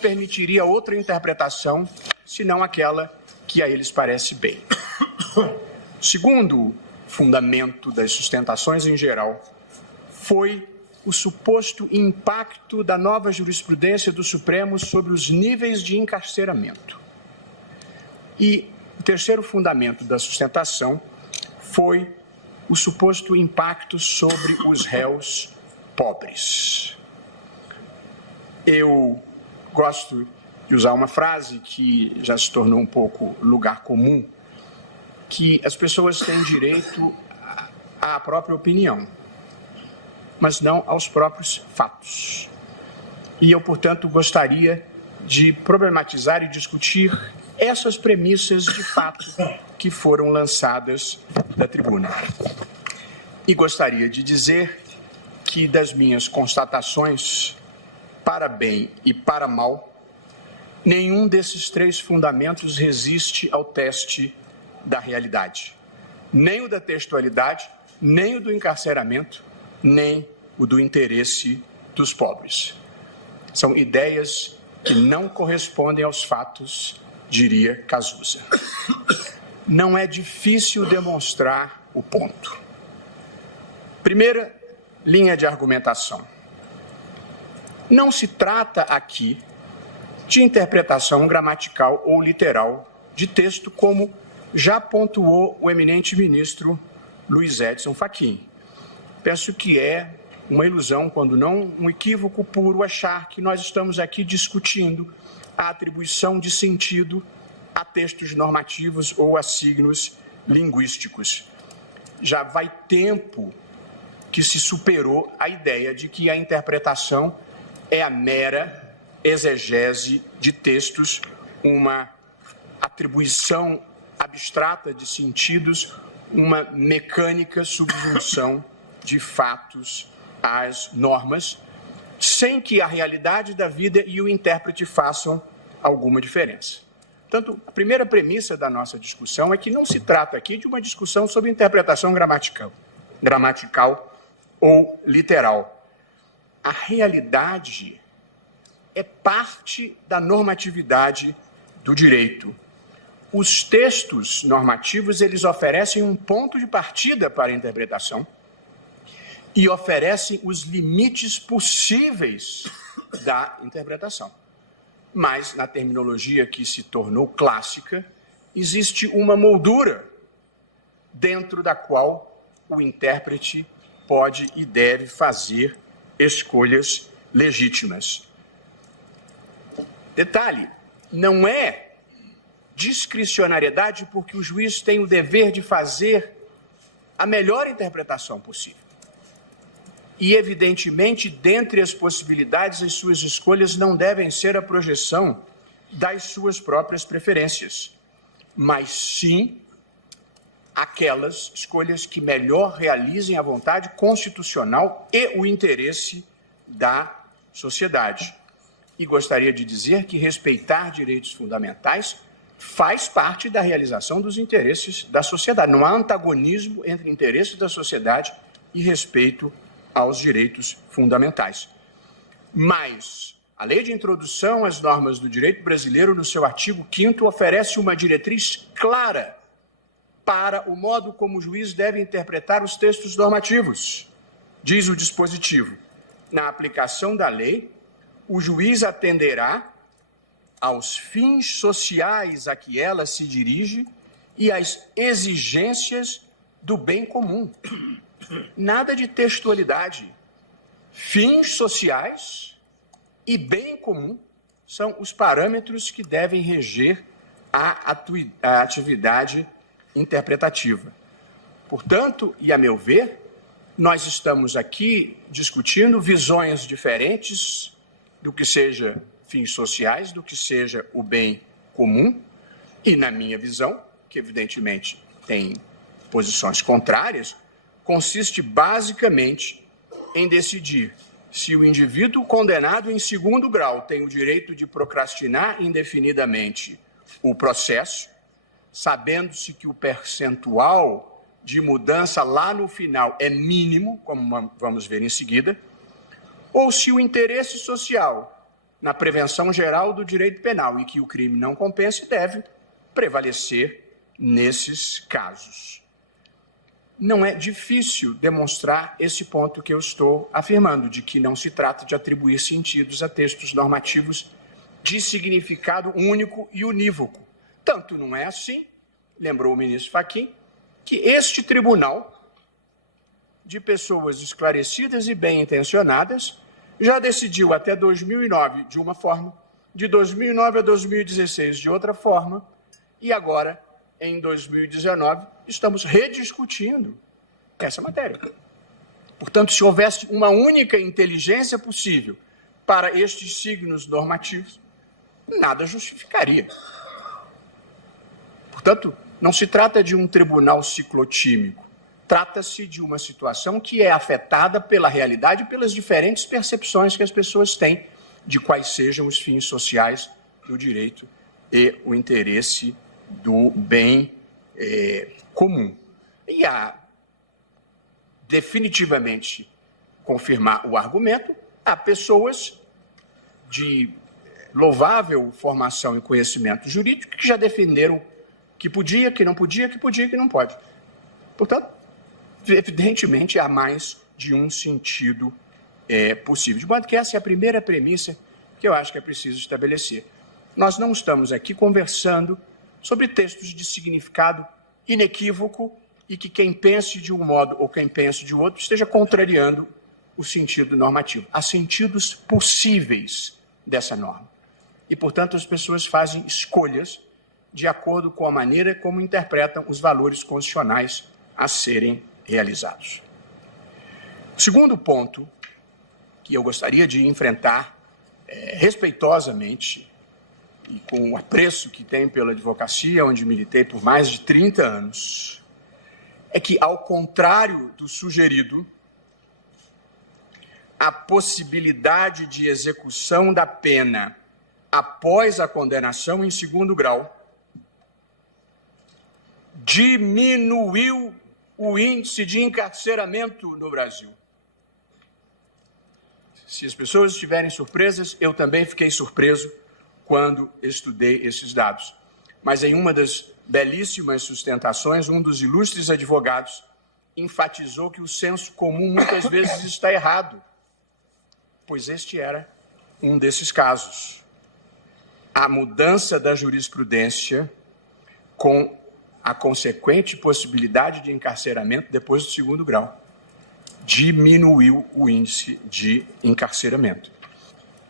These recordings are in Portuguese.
permitiria outra interpretação, senão aquela que a eles parece bem. Segundo fundamento das sustentações em geral, foi o suposto impacto da nova jurisprudência do Supremo sobre os níveis de encarceramento. E o terceiro fundamento da sustentação foi o suposto impacto sobre os réus pobres. Eu gosto de usar uma frase que já se tornou um pouco lugar comum, que as pessoas têm direito à própria opinião, mas não aos próprios fatos. E eu, portanto, gostaria de problematizar e discutir essas premissas de fato que foram lançadas da tribuna. E gostaria de dizer que das minhas constatações, para bem e para mal, nenhum desses três fundamentos resiste ao teste da realidade. Nem o da textualidade, nem o do encarceramento, nem o do interesse dos pobres. São ideias que não correspondem aos fatos, diria Cazuza. Não é difícil demonstrar o ponto. Primeira linha de argumentação. Não se trata aqui de interpretação gramatical ou literal de texto, como já pontuou o eminente ministro Luiz Edson Fachin. Penso que é uma ilusão, quando não um equívoco puro, achar que nós estamos aqui discutindo a atribuição de sentido a textos normativos ou a signos linguísticos. Já vai tempo que se superou a ideia de que a interpretação é a mera exegese de textos, uma atribuição abstrata de sentidos, uma mecânica subjunção de fatos às normas, sem que a realidade da vida e o intérprete façam alguma diferença. Portanto, a primeira premissa da nossa discussão é que não se trata aqui de uma discussão sobre interpretação gramatical ou literal. A realidade é parte da normatividade do direito. Os textos normativos, eles oferecem um ponto de partida para a interpretação e oferecem os limites possíveis da interpretação. Mas, na terminologia que se tornou clássica, existe uma moldura dentro da qual o intérprete pode e deve fazer escolhas legítimas. Detalhe, não é discricionariedade porque o juiz tem o dever de fazer a melhor interpretação possível. E, evidentemente, dentre as possibilidades, as suas escolhas não devem ser a projeção das suas próprias preferências, mas sim aquelas escolhas que melhor realizem a vontade constitucional e o interesse da sociedade. E gostaria de dizer que respeitar direitos fundamentais faz parte da realização dos interesses da sociedade. Não há antagonismo entre interesses da sociedade e respeito aos direitos fundamentais. Mas a Lei de Introdução às Normas do Direito Brasileiro, no seu artigo 5º, oferece uma diretriz clara para o modo como o juiz deve interpretar os textos normativos. Diz o dispositivo: na aplicação da lei, o juiz atenderá aos fins sociais a que ela se dirige e às exigências do bem comum. Nada de textualidade. Fins sociais e bem comum são os parâmetros que devem reger a atividade interpretativa. Portanto, e a meu ver, nós estamos aqui discutindo visões diferentes do que seja fins sociais, do que seja o bem comum, e na minha visão, que evidentemente tem posições contrárias, consiste basicamente em decidir se o indivíduo condenado em segundo grau tem o direito de procrastinar indefinidamente o processo, sabendo-se que o percentual de mudança lá no final é mínimo, como vamos ver em seguida, ou se o interesse social na prevenção geral do direito penal e que o crime não compense deve prevalecer nesses casos. Não é difícil demonstrar esse ponto que eu estou afirmando, de que não se trata de atribuir sentidos a textos normativos de significado único e unívoco. Tanto não é assim, lembrou o ministro Fachin, que este tribunal, de pessoas esclarecidas e bem-intencionadas, já decidiu até 2009 de uma forma, de 2009 a 2016 de outra forma, e agora, em 2019, estamos rediscutindo essa matéria. Portanto, se houvesse uma única inteligência possível para estes signos normativos, nada justificaria. Portanto, não se trata de um tribunal ciclotímico, trata-se de uma situação que é afetada pela realidade e pelas diferentes percepções que as pessoas têm de quais sejam os fins sociais do direito e o interesse do bem comum. E a definitivamente confirmar o argumento, há pessoas de louvável formação e conhecimento jurídico que já defenderam que podia, que não podia, que podia, que não pode. Portanto, evidentemente, há mais de um sentido possível. De modo que essa é a primeira premissa que eu acho que é preciso estabelecer. Nós não estamos aqui conversando sobre textos de significado inequívoco e que quem pense de um modo ou quem pense de outro esteja contrariando o sentido normativo. Há sentidos possíveis dessa norma. E, portanto, as pessoas fazem escolhas de acordo com a maneira como interpretam os valores constitucionais a serem realizados. O segundo ponto que eu gostaria de enfrentar respeitosamente e com o apreço que tenho pela advocacia, onde militei por mais de 30 anos, é que, ao contrário do sugerido, a possibilidade de execução da pena após a condenação em segundo grau diminuiu o índice de encarceramento no Brasil. Se as pessoas estiverem surpresas, eu também fiquei surpreso quando estudei esses dados. Mas em uma das belíssimas sustentações, um dos ilustres advogados enfatizou que o senso comum muitas vezes está errado, pois este era um desses casos. A mudança da jurisprudência com a consequente possibilidade de encarceramento depois do segundo grau diminuiu o índice de encarceramento.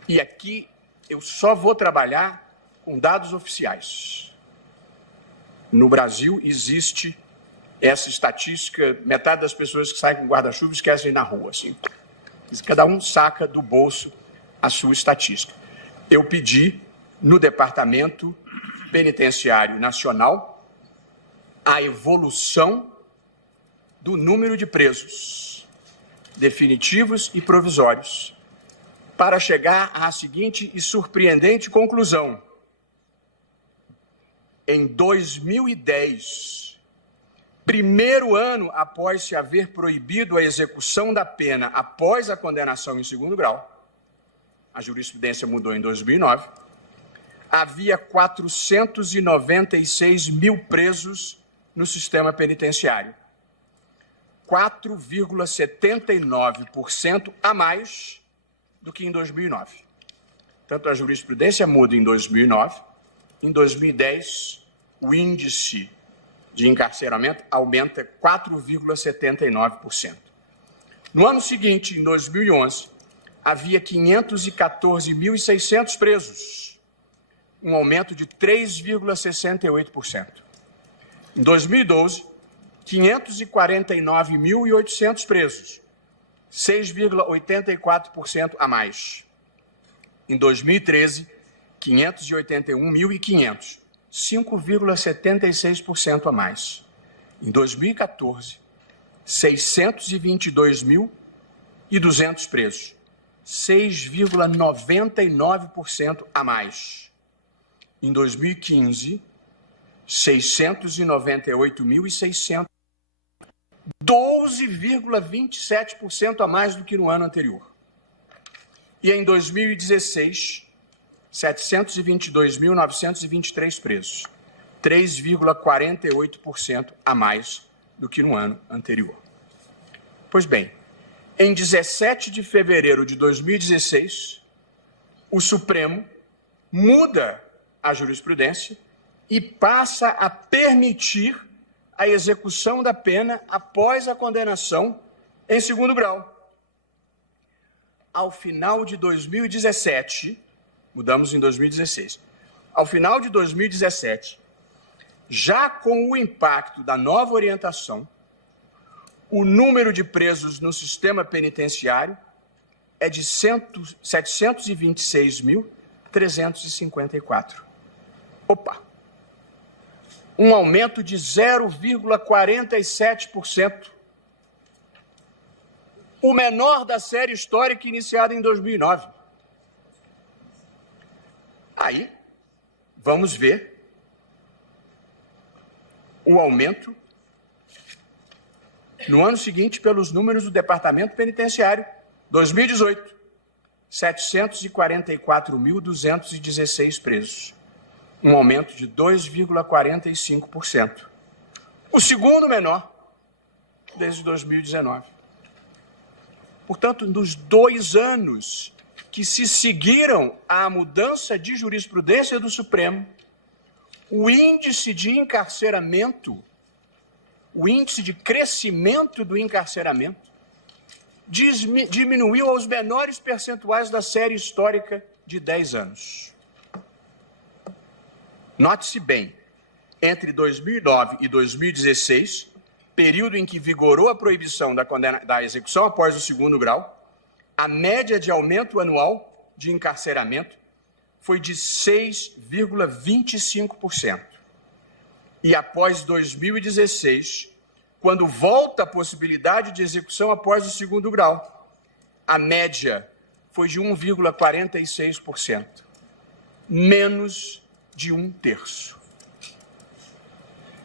E aqui eu só vou trabalhar com dados oficiais. No Brasil existe essa estatística, metade das pessoas que saem com guarda-chuva esquecem na rua, assim. Cada um saca do bolso a sua estatística. Eu pedi no Departamento Penitenciário Nacional a evolução do número de presos definitivos e provisórios para chegar à seguinte e surpreendente conclusão. Em 2010, primeiro ano após se haver proibido a execução da pena após a condenação em segundo grau, a jurisprudência mudou em 2009, havia 496 mil presos no sistema penitenciário, 4,79% a mais do que em 2009. Tanto a jurisprudência muda em 2009, em 2010 o índice de encarceramento aumenta 4,79%. No ano seguinte, em 2011, havia 514.600 presos, um aumento de 3,68%. Em 2012, 549.800 presos, 6,84% a mais. Em 2013, 581.500, 5,76% a mais. Em 2014, 622.200 presos, 6,99% a mais. Em 2015, 698.600, 12,27% a mais do que no ano anterior. E em 2016, 722.923 presos, 3,48% a mais do que no ano anterior. Pois bem, em 17 de fevereiro de 2016, o Supremo muda a jurisprudência e passa a permitir a execução da pena após a condenação em segundo grau. Ao final de 2017, mudamos em 2016, ao final de 2017, já com o impacto da nova orientação, o número de presos no sistema penitenciário é de 726.354. Opa! Um aumento de 0,47%. O menor da série histórica iniciada em 2009. Aí, vamos ver o aumento no ano seguinte pelos números do Departamento Penitenciário, 2018, 744.216 presos, um aumento de 2,45%. O segundo menor desde 2019. Portanto, nos 2 anos que se seguiram à mudança de jurisprudência do Supremo, o índice de encarceramento, o índice de crescimento do encarceramento, diminuiu aos menores percentuais da série histórica de 10 anos. Note-se bem, entre 2009 e 2016, período em que vigorou a proibição da execução após o segundo grau, a média de aumento anual de encarceramento foi de 6,25%. E após 2016, quando volta a possibilidade de execução após o segundo grau, a média foi de 1,46%, menos de 1/3.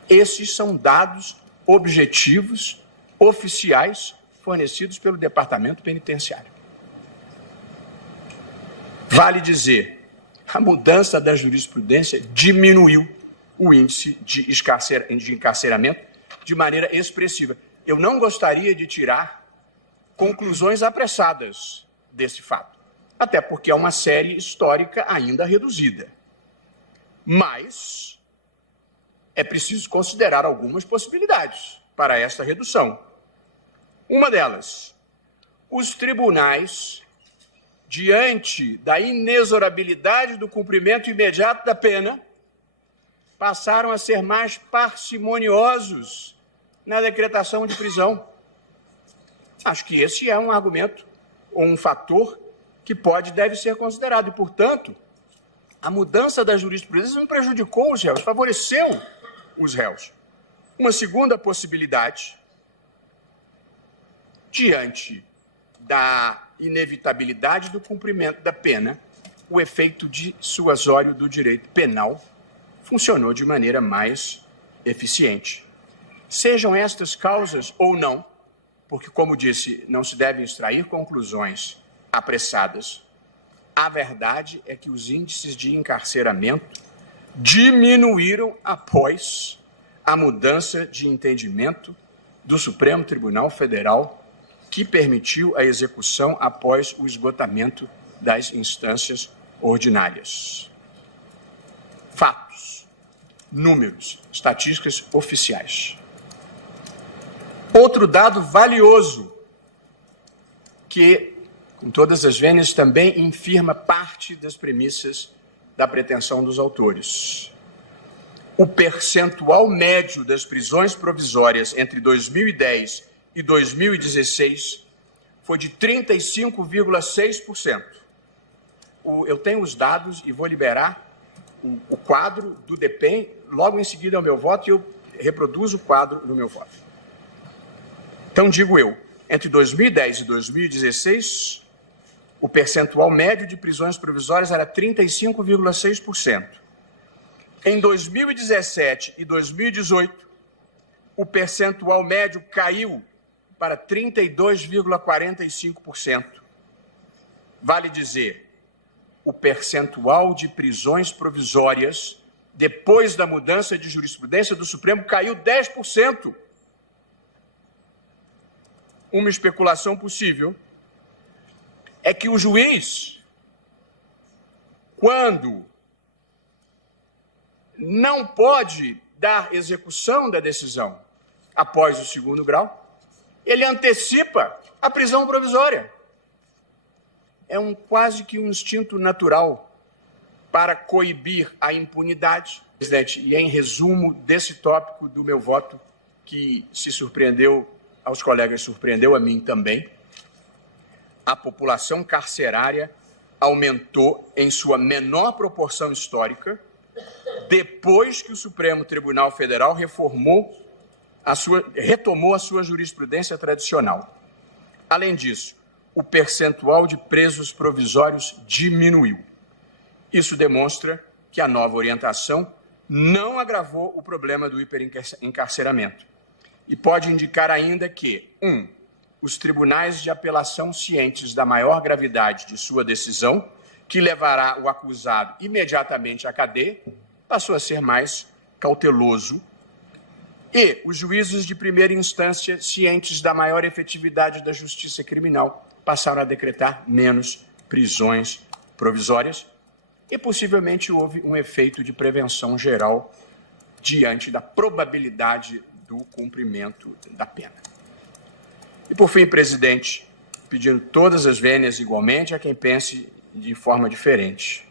Esses são dados objetivos, oficiais, fornecidos pelo Departamento Penitenciário. Vale dizer, a mudança da jurisprudência diminuiu o índice de encarceramento de maneira expressiva. Eu não gostaria de tirar conclusões apressadas desse fato, até porque é uma série histórica ainda reduzida. Mas é preciso considerar algumas possibilidades para esta redução. Uma delas, os tribunais, diante da inexorabilidade do cumprimento imediato da pena, passaram a ser mais parcimoniosos na decretação de prisão. Acho que esse é um argumento ou um fator que deve ser considerado. E, portanto, a mudança da jurisprudência não prejudicou os réus, favoreceu os réus. Uma segunda possibilidade, diante da inevitabilidade do cumprimento da pena, o efeito dissuasório do direito penal funcionou de maneira mais eficiente. Sejam estas causas ou não, porque, como disse, não se devem extrair conclusões apressadas, a verdade é que os índices de encarceramento diminuíram após a mudança de entendimento do Supremo Tribunal Federal, que permitiu a execução após o esgotamento das instâncias ordinárias. Fatos, números, estatísticas oficiais. Outro dado valioso, que, com todas as vênias, também infirma parte das premissas da pretensão dos autores. O percentual médio das prisões provisórias entre 2010 e 2016 foi de 35,6%. Eu tenho os dados e vou liberar o quadro do DEPEN logo em seguida ao meu voto, e eu reproduzo o quadro no meu voto. Então, digo eu, entre 2010 e 2016, o percentual médio de prisões provisórias era 35,6%. Em 2017 e 2018, o percentual médio caiu para 32,45%. Vale dizer, o percentual de prisões provisórias, depois da mudança de jurisprudência do Supremo, caiu 10%. Uma especulação possível é que o juiz, quando não pode dar execução da decisão após o segundo grau, ele antecipa a prisão provisória. É quase que um instinto natural para coibir a impunidade. Presidente, e em resumo desse tópico do meu voto, que se surpreendeu aos colegas, surpreendeu a mim também, a população carcerária aumentou em sua menor proporção histórica depois que o Supremo Tribunal Federal retomou a sua jurisprudência tradicional. Além disso, o percentual de presos provisórios diminuiu. Isso demonstra que a nova orientação não agravou o problema do hiperencarceramento. E pode indicar ainda que, os tribunais de apelação, cientes da maior gravidade de sua decisão, que levará o acusado imediatamente à cadeia, passou a ser mais cauteloso. E os juízes de primeira instância, cientes da maior efetividade da justiça criminal, passaram a decretar menos prisões provisórias e possivelmente houve um efeito de prevenção geral diante da probabilidade do cumprimento da pena. E por fim, presidente, pedindo todas as vênias igualmente a quem pense de forma diferente.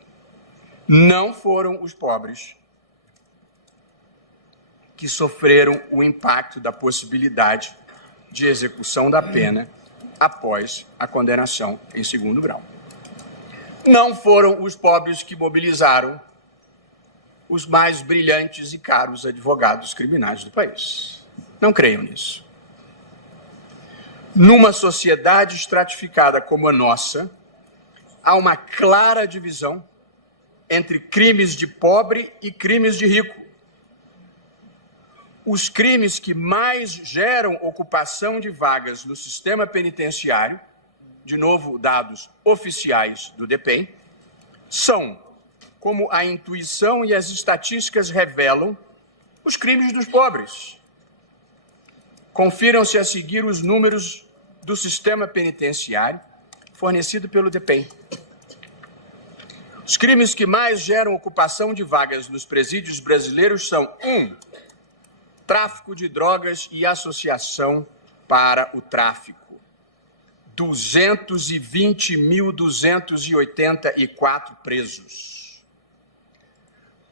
Não foram os pobres que sofreram o impacto da possibilidade de execução da pena após a condenação em segundo grau. Não foram os pobres que mobilizaram os mais brilhantes e caros advogados criminais do país. Não creiam nisso. Numa sociedade estratificada como a nossa, há uma clara divisão entre crimes de pobre e crimes de rico. Os crimes que mais geram ocupação de vagas no sistema penitenciário, de novo dados oficiais do DEPEN, são, como a intuição e as estatísticas revelam, os crimes dos pobres. Confiram-se a seguir os números do sistema penitenciário fornecido pelo DEPEN. Os crimes que mais geram ocupação de vagas nos presídios brasileiros são: tráfico de drogas e associação para o tráfico. 220.284 presos.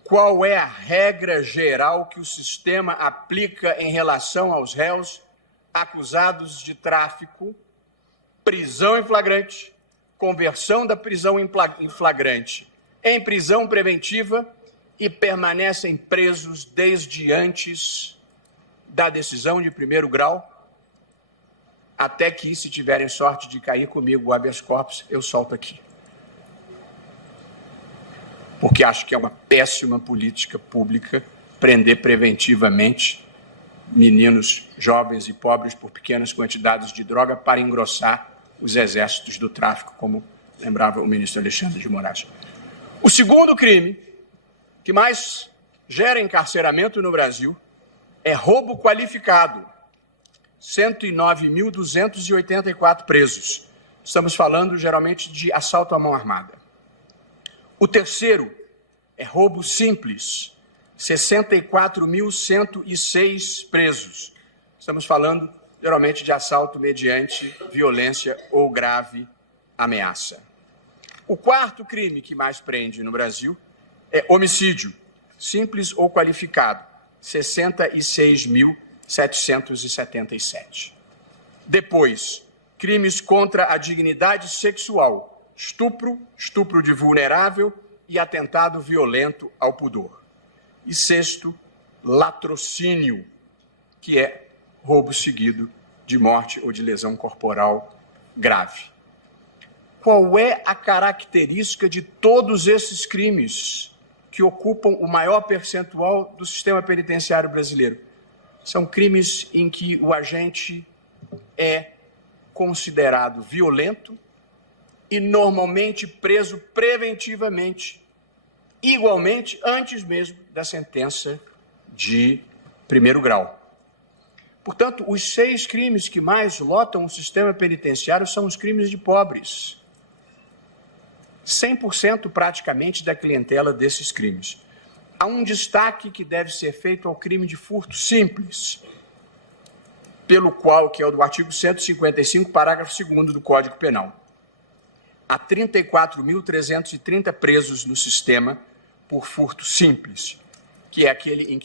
Qual é a regra geral que o sistema aplica em relação aos réus acusados de tráfico? Prisão em flagrante, conversão da prisão em flagrante em prisão preventiva e permanecem presos desde antes da decisão de primeiro grau, até que, se tiverem sorte de cair comigo o habeas corpus, eu solto aqui. Porque acho que é uma péssima política pública prender preventivamente meninos jovens e pobres por pequenas quantidades de droga para engrossar os exércitos do tráfico, como lembrava o ministro Alexandre de Moraes. O segundo crime que mais gera encarceramento no Brasil é roubo qualificado. 109.284 presos. Estamos falando, geralmente, de assalto à mão armada. O terceiro é roubo simples. 64.106 presos. Estamos falando, geralmente, de assalto mediante violência ou grave ameaça. O quarto crime que mais prende no Brasil é homicídio, simples ou qualificado. 66.777. Depois, crimes contra a dignidade sexual, estupro, estupro de vulnerável e atentado violento ao pudor. E sexto, latrocínio, que é roubo seguido de morte ou de lesão corporal grave. Qual é a característica de todos esses crimes que ocupam o maior percentual do sistema penitenciário brasileiro? São crimes em que o agente é considerado violento e normalmente preso preventivamente, igualmente antes mesmo da sentença de primeiro grau. Portanto, os 6 crimes que mais lotam o sistema penitenciário são os crimes de pobres. 100% praticamente da clientela desses crimes. Há um destaque que deve ser feito ao crime de furto simples, pelo qual, que é o do artigo 155, parágrafo 2º do Código Penal. Há 34.330 presos no sistema por furto simples, que é aquele em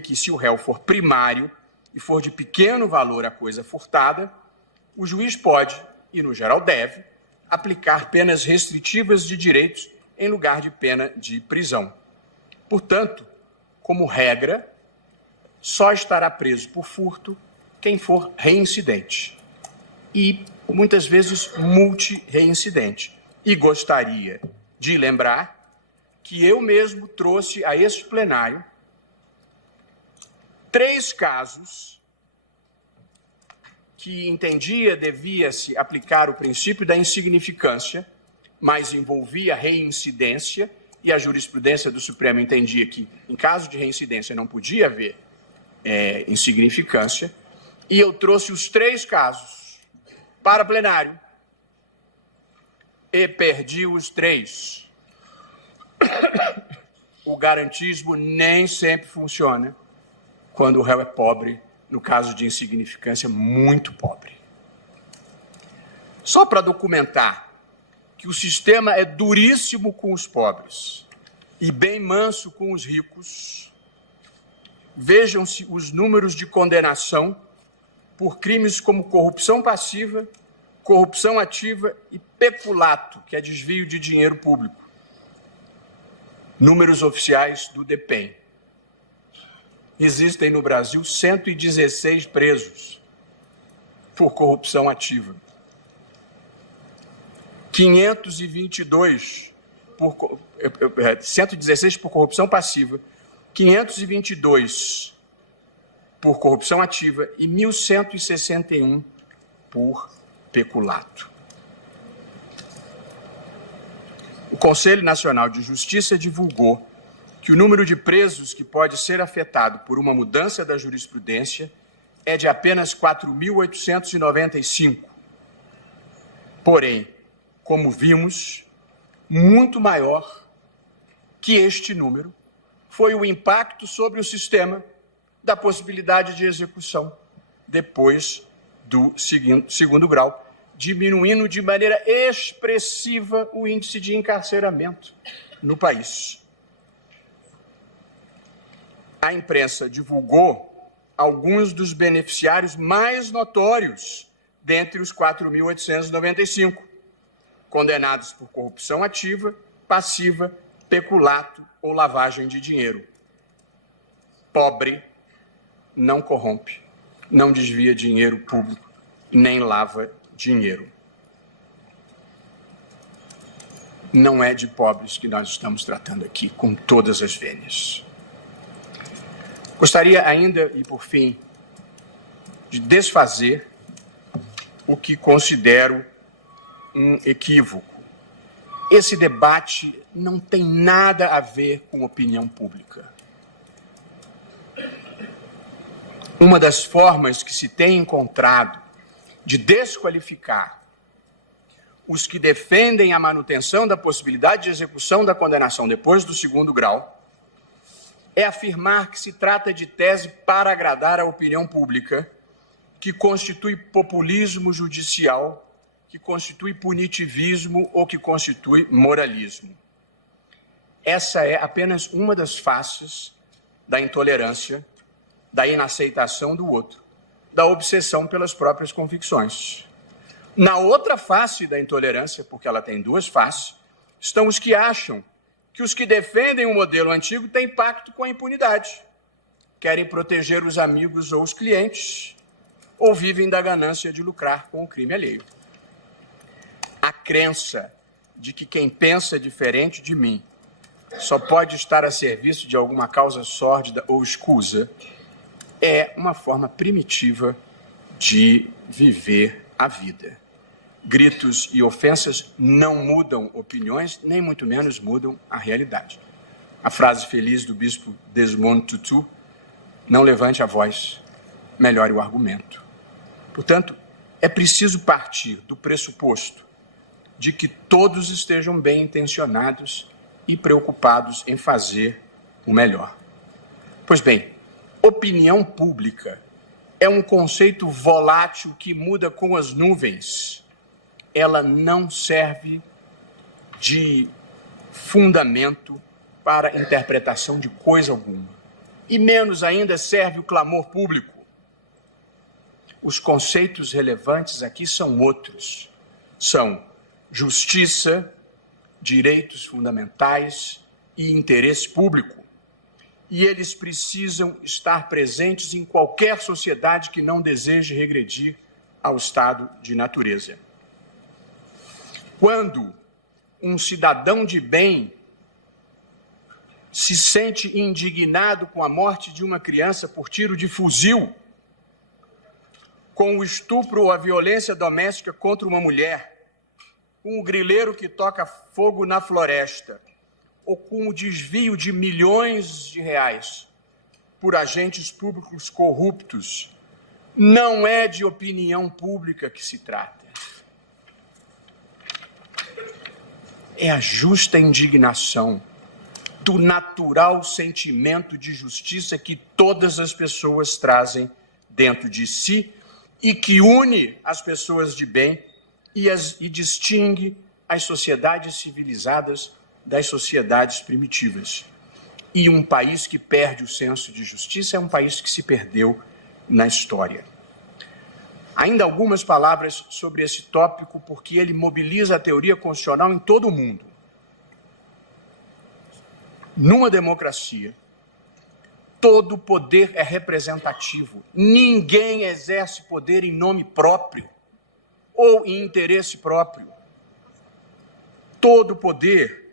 que se o réu for primário e for de pequeno valor a coisa furtada, o juiz pode, e no geral deve, aplicar penas restritivas de direitos em lugar de pena de prisão. Portanto, como regra, só estará preso por furto quem for reincidente e, muitas vezes, multirreincidente. E gostaria de lembrar que eu mesmo trouxe a este plenário 3 casos que entendia devia-se aplicar o princípio da insignificância, mas envolvia reincidência, e a jurisprudência do Supremo entendia que, em caso de reincidência, não podia haver insignificância, e eu trouxe os 3 casos para plenário e perdi os 3. O garantismo nem sempre funciona quando o réu é pobre, no caso de insignificância, muito pobre. Só para documentar que o sistema é duríssimo com os pobres e bem manso com os ricos, vejam-se os números de condenação por crimes como corrupção passiva, corrupção ativa e peculato, que é desvio de dinheiro público. Números oficiais do DEPEN. Existem no Brasil 116 presos por corrupção ativa. 116 por corrupção passiva, 522 por corrupção ativa e 1.161 por peculato. O Conselho Nacional de Justiça divulgou que o número de presos que pode ser afetado por uma mudança da jurisprudência é de apenas 4.895. Porém, como vimos, muito maior que este número foi o impacto sobre o sistema da possibilidade de execução depois do segundo grau, diminuindo de maneira expressiva o índice de encarceramento no país. A imprensa divulgou alguns dos beneficiários mais notórios dentre os 4.895, condenados por corrupção ativa, passiva, peculato ou lavagem de dinheiro. Pobre não corrompe, não desvia dinheiro público, nem lava dinheiro. Não é de pobres que nós estamos tratando aqui, com todas as vênias. Gostaria ainda, e por fim, de desfazer o que considero um equívoco. Esse debate não tem nada a ver com opinião pública. Uma das formas que se tem encontrado de desqualificar os que defendem a manutenção da possibilidade de execução da condenação depois do segundo grau é afirmar que se trata de tese para agradar a opinião pública, que constitui populismo judicial, que constitui punitivismo ou que constitui moralismo. Essa é apenas uma das faces da intolerância, da inaceitação do outro, da obsessão pelas próprias convicções. Na outra face da intolerância, porque ela tem 2 faces, estão os que acham que os que defendem o modelo antigo têm pacto com a impunidade, querem proteger os amigos ou os clientes, ou vivem da ganância de lucrar com o crime alheio. A crença de que quem pensa diferente de mim só pode estar a serviço de alguma causa sórdida ou escusa é uma forma primitiva de viver a vida. gritos e ofensas não mudam opiniões, nem muito menos mudam a realidade. A frase feliz do bispo Desmond Tutu: não levante a voz, melhore o argumento. Portanto, é preciso partir do pressuposto de que todos estejam bem intencionados e preocupados em fazer o melhor. Pois bem, opinião pública é um conceito volátil que muda com as nuvens. Ela não serve de fundamento para interpretação de coisa alguma. E menos ainda serve o clamor público. Os conceitos relevantes aqui são outros. São justiça, direitos fundamentais e interesse público. E eles precisam estar presentes em qualquer sociedade que não deseje regredir ao estado de natureza. Quando um cidadão de bem se sente indignado com a morte de uma criança por tiro de fuzil, com o estupro ou a violência doméstica contra uma mulher, com o grileiro que toca fogo na floresta, ou com o desvio de milhões de reais por agentes públicos corruptos, não é de opinião pública que se trata. É a justa indignação do natural sentimento de justiça que todas as pessoas trazem dentro de si e que une as pessoas de bem e distingue as sociedades civilizadas das sociedades primitivas. E um país que perde o senso de justiça é um país que se perdeu na história. Ainda algumas palavras sobre esse tópico, porque ele mobiliza a teoria constitucional em todo o mundo. Numa democracia, todo poder é representativo. Ninguém exerce poder em nome próprio ou em interesse próprio. Todo poder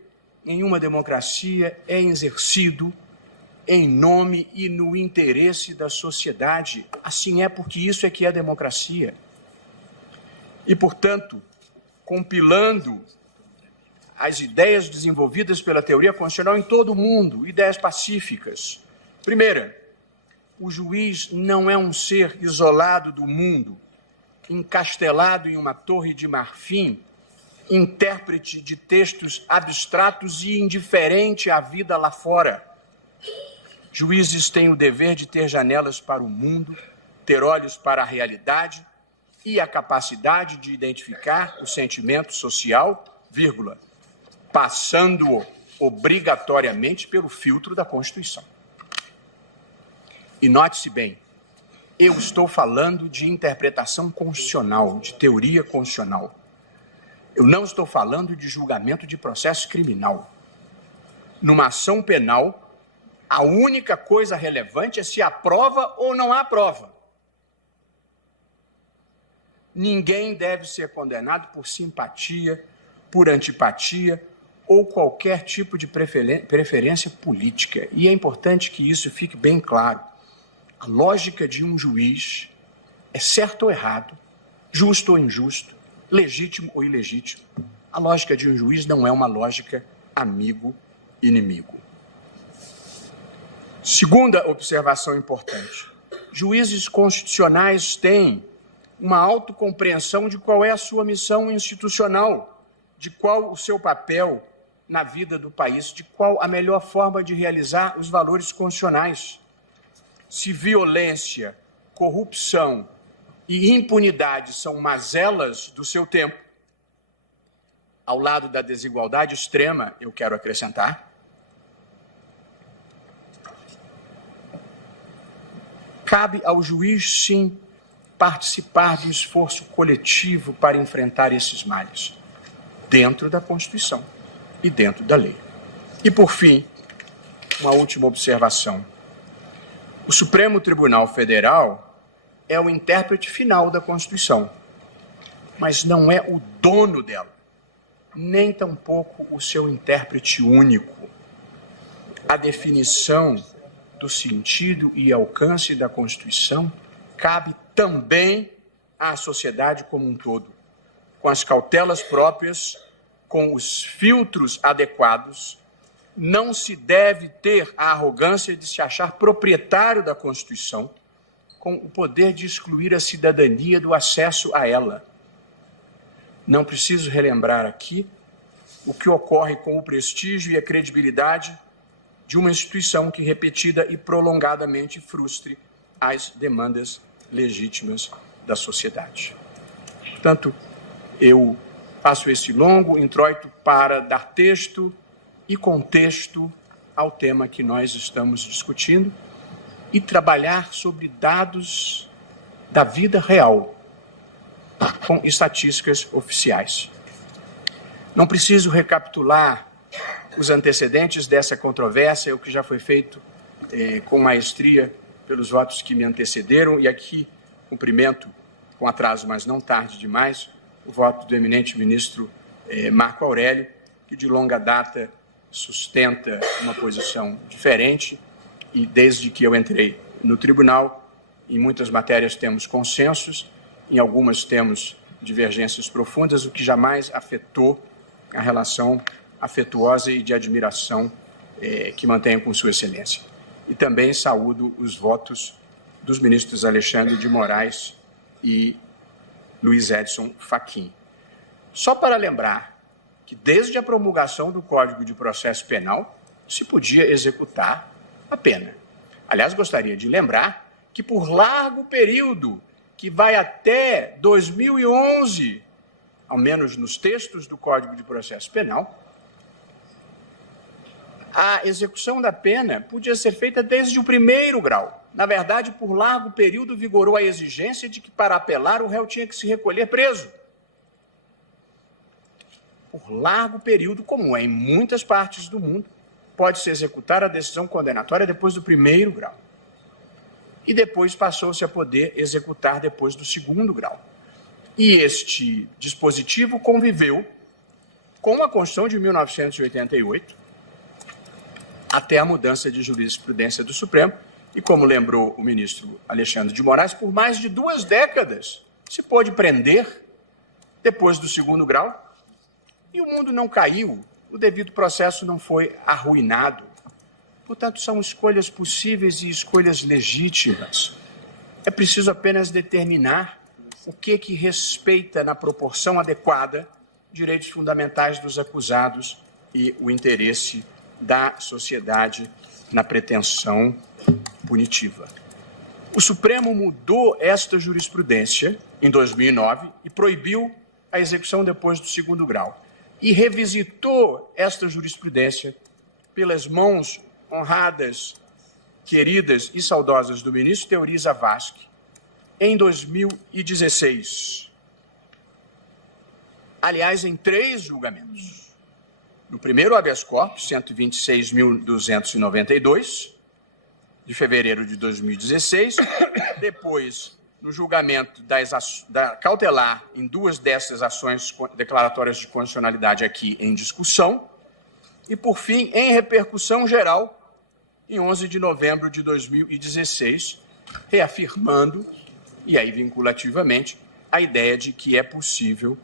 em uma democracia é exercido em nome e no interesse da sociedade. Assim é porque isso é que é democracia. E, portanto, compilando as ideias desenvolvidas pela teoria constitucional em todo o mundo, ideias pacíficas. Primeira, o juiz não é um ser isolado do mundo, encastelado em uma torre de marfim, intérprete de textos abstratos e indiferente à vida lá fora. Juízes têm o dever de ter janelas para o mundo, ter olhos para a realidade e a capacidade de identificar o sentimento social, passando-o obrigatoriamente pelo filtro da Constituição. E note-se bem, eu estou falando de interpretação constitucional, de teoria constitucional. Eu não estou falando de julgamento de processo criminal. Numa ação penal, a única coisa relevante é se há prova ou não há prova. Ninguém deve ser condenado por simpatia, por antipatia ou qualquer tipo de preferência política. E é importante que isso fique bem claro. A lógica de um juiz é certo ou errado, justo ou injusto, legítimo ou ilegítimo. A lógica de um juiz não é uma lógica amigo-inimigo. Segunda observação importante. Juízes constitucionais têm uma autocompreensão de qual é a sua missão institucional, de qual o seu papel na vida do país, de qual a melhor forma de realizar os valores constitucionais. Se violência, corrupção e impunidade são mazelas do seu tempo, ao lado da desigualdade extrema, eu quero acrescentar, cabe ao juiz, sim, participar do esforço coletivo para enfrentar esses males, dentro da Constituição e dentro da lei. E, por fim, uma última observação. O Supremo Tribunal Federal é o intérprete final da Constituição, mas não é o dono dela, nem tampouco o seu intérprete único. A definição do sentido e alcance da Constituição cabe também à sociedade como um todo, com as cautelas próprias, com os filtros adequados. Não se deve ter a arrogância de se achar proprietário da Constituição, com o poder de excluir a cidadania do acesso a ela. Não preciso relembrar aqui o que ocorre com o prestígio e a credibilidade de uma instituição que repetida e prolongadamente frustre as demandas legítimas da sociedade. Portanto, eu faço esse longo introito para dar texto e contexto ao tema que nós estamos discutindo e trabalhar sobre dados da vida real, com estatísticas oficiais. Não preciso recapitular os antecedentes dessa controvérsia, o que já foi feito com maestria pelos votos que me antecederam, e aqui cumprimento, com atraso, mas não tarde demais, o voto do eminente ministro Marco Aurélio, que de longa data sustenta uma posição diferente, e desde que eu entrei no tribunal, em muitas matérias temos consensos, em algumas temos divergências profundas, o que jamais afetou a relação afetuosa e de admiração que mantenho com Sua Excelência. E também saúdo os votos dos ministros Alexandre de Moraes e Luiz Edson Fachin. Só para lembrar que desde a promulgação do Código de Processo Penal se podia executar a pena. Aliás, gostaria de lembrar que por largo período, que vai até 2011, ao menos nos textos do Código de Processo Penal, a execução da pena podia ser feita desde o primeiro grau. Na verdade, por largo período vigorou a exigência de que, para apelar, o réu tinha que se recolher preso. Por largo período, como é em muitas partes do mundo, pode-se executar a decisão condenatória depois do primeiro grau. E depois passou-se a poder executar depois do segundo grau. E este dispositivo conviveu com a Constituição de 1988, até a mudança de jurisprudência do Supremo, e como lembrou o ministro Alexandre de Moraes, por mais de 2 décadas se pôde prender depois do segundo grau, e o mundo não caiu, o devido processo não foi arruinado. Portanto, são escolhas possíveis e escolhas legítimas. É preciso apenas determinar o que respeita na proporção adequada direitos fundamentais dos acusados e o interesse da sociedade na pretensão punitiva. O Supremo mudou esta jurisprudência em 2009 e proibiu a execução depois do segundo grau. E revisitou esta jurisprudência pelas mãos honradas, queridas e saudosas do ministro Teori Zavascki em 2016. Aliás, em 3 julgamentos. No primeiro habeas corpus, 126.292, de fevereiro de 2016, depois, no julgamento da cautelar em 2 dessas ações declaratórias de constitucionalidade aqui em discussão, e, por fim, em repercussão geral, em 11 de novembro de 2016, reafirmando, e aí vinculativamente, a ideia de que é possível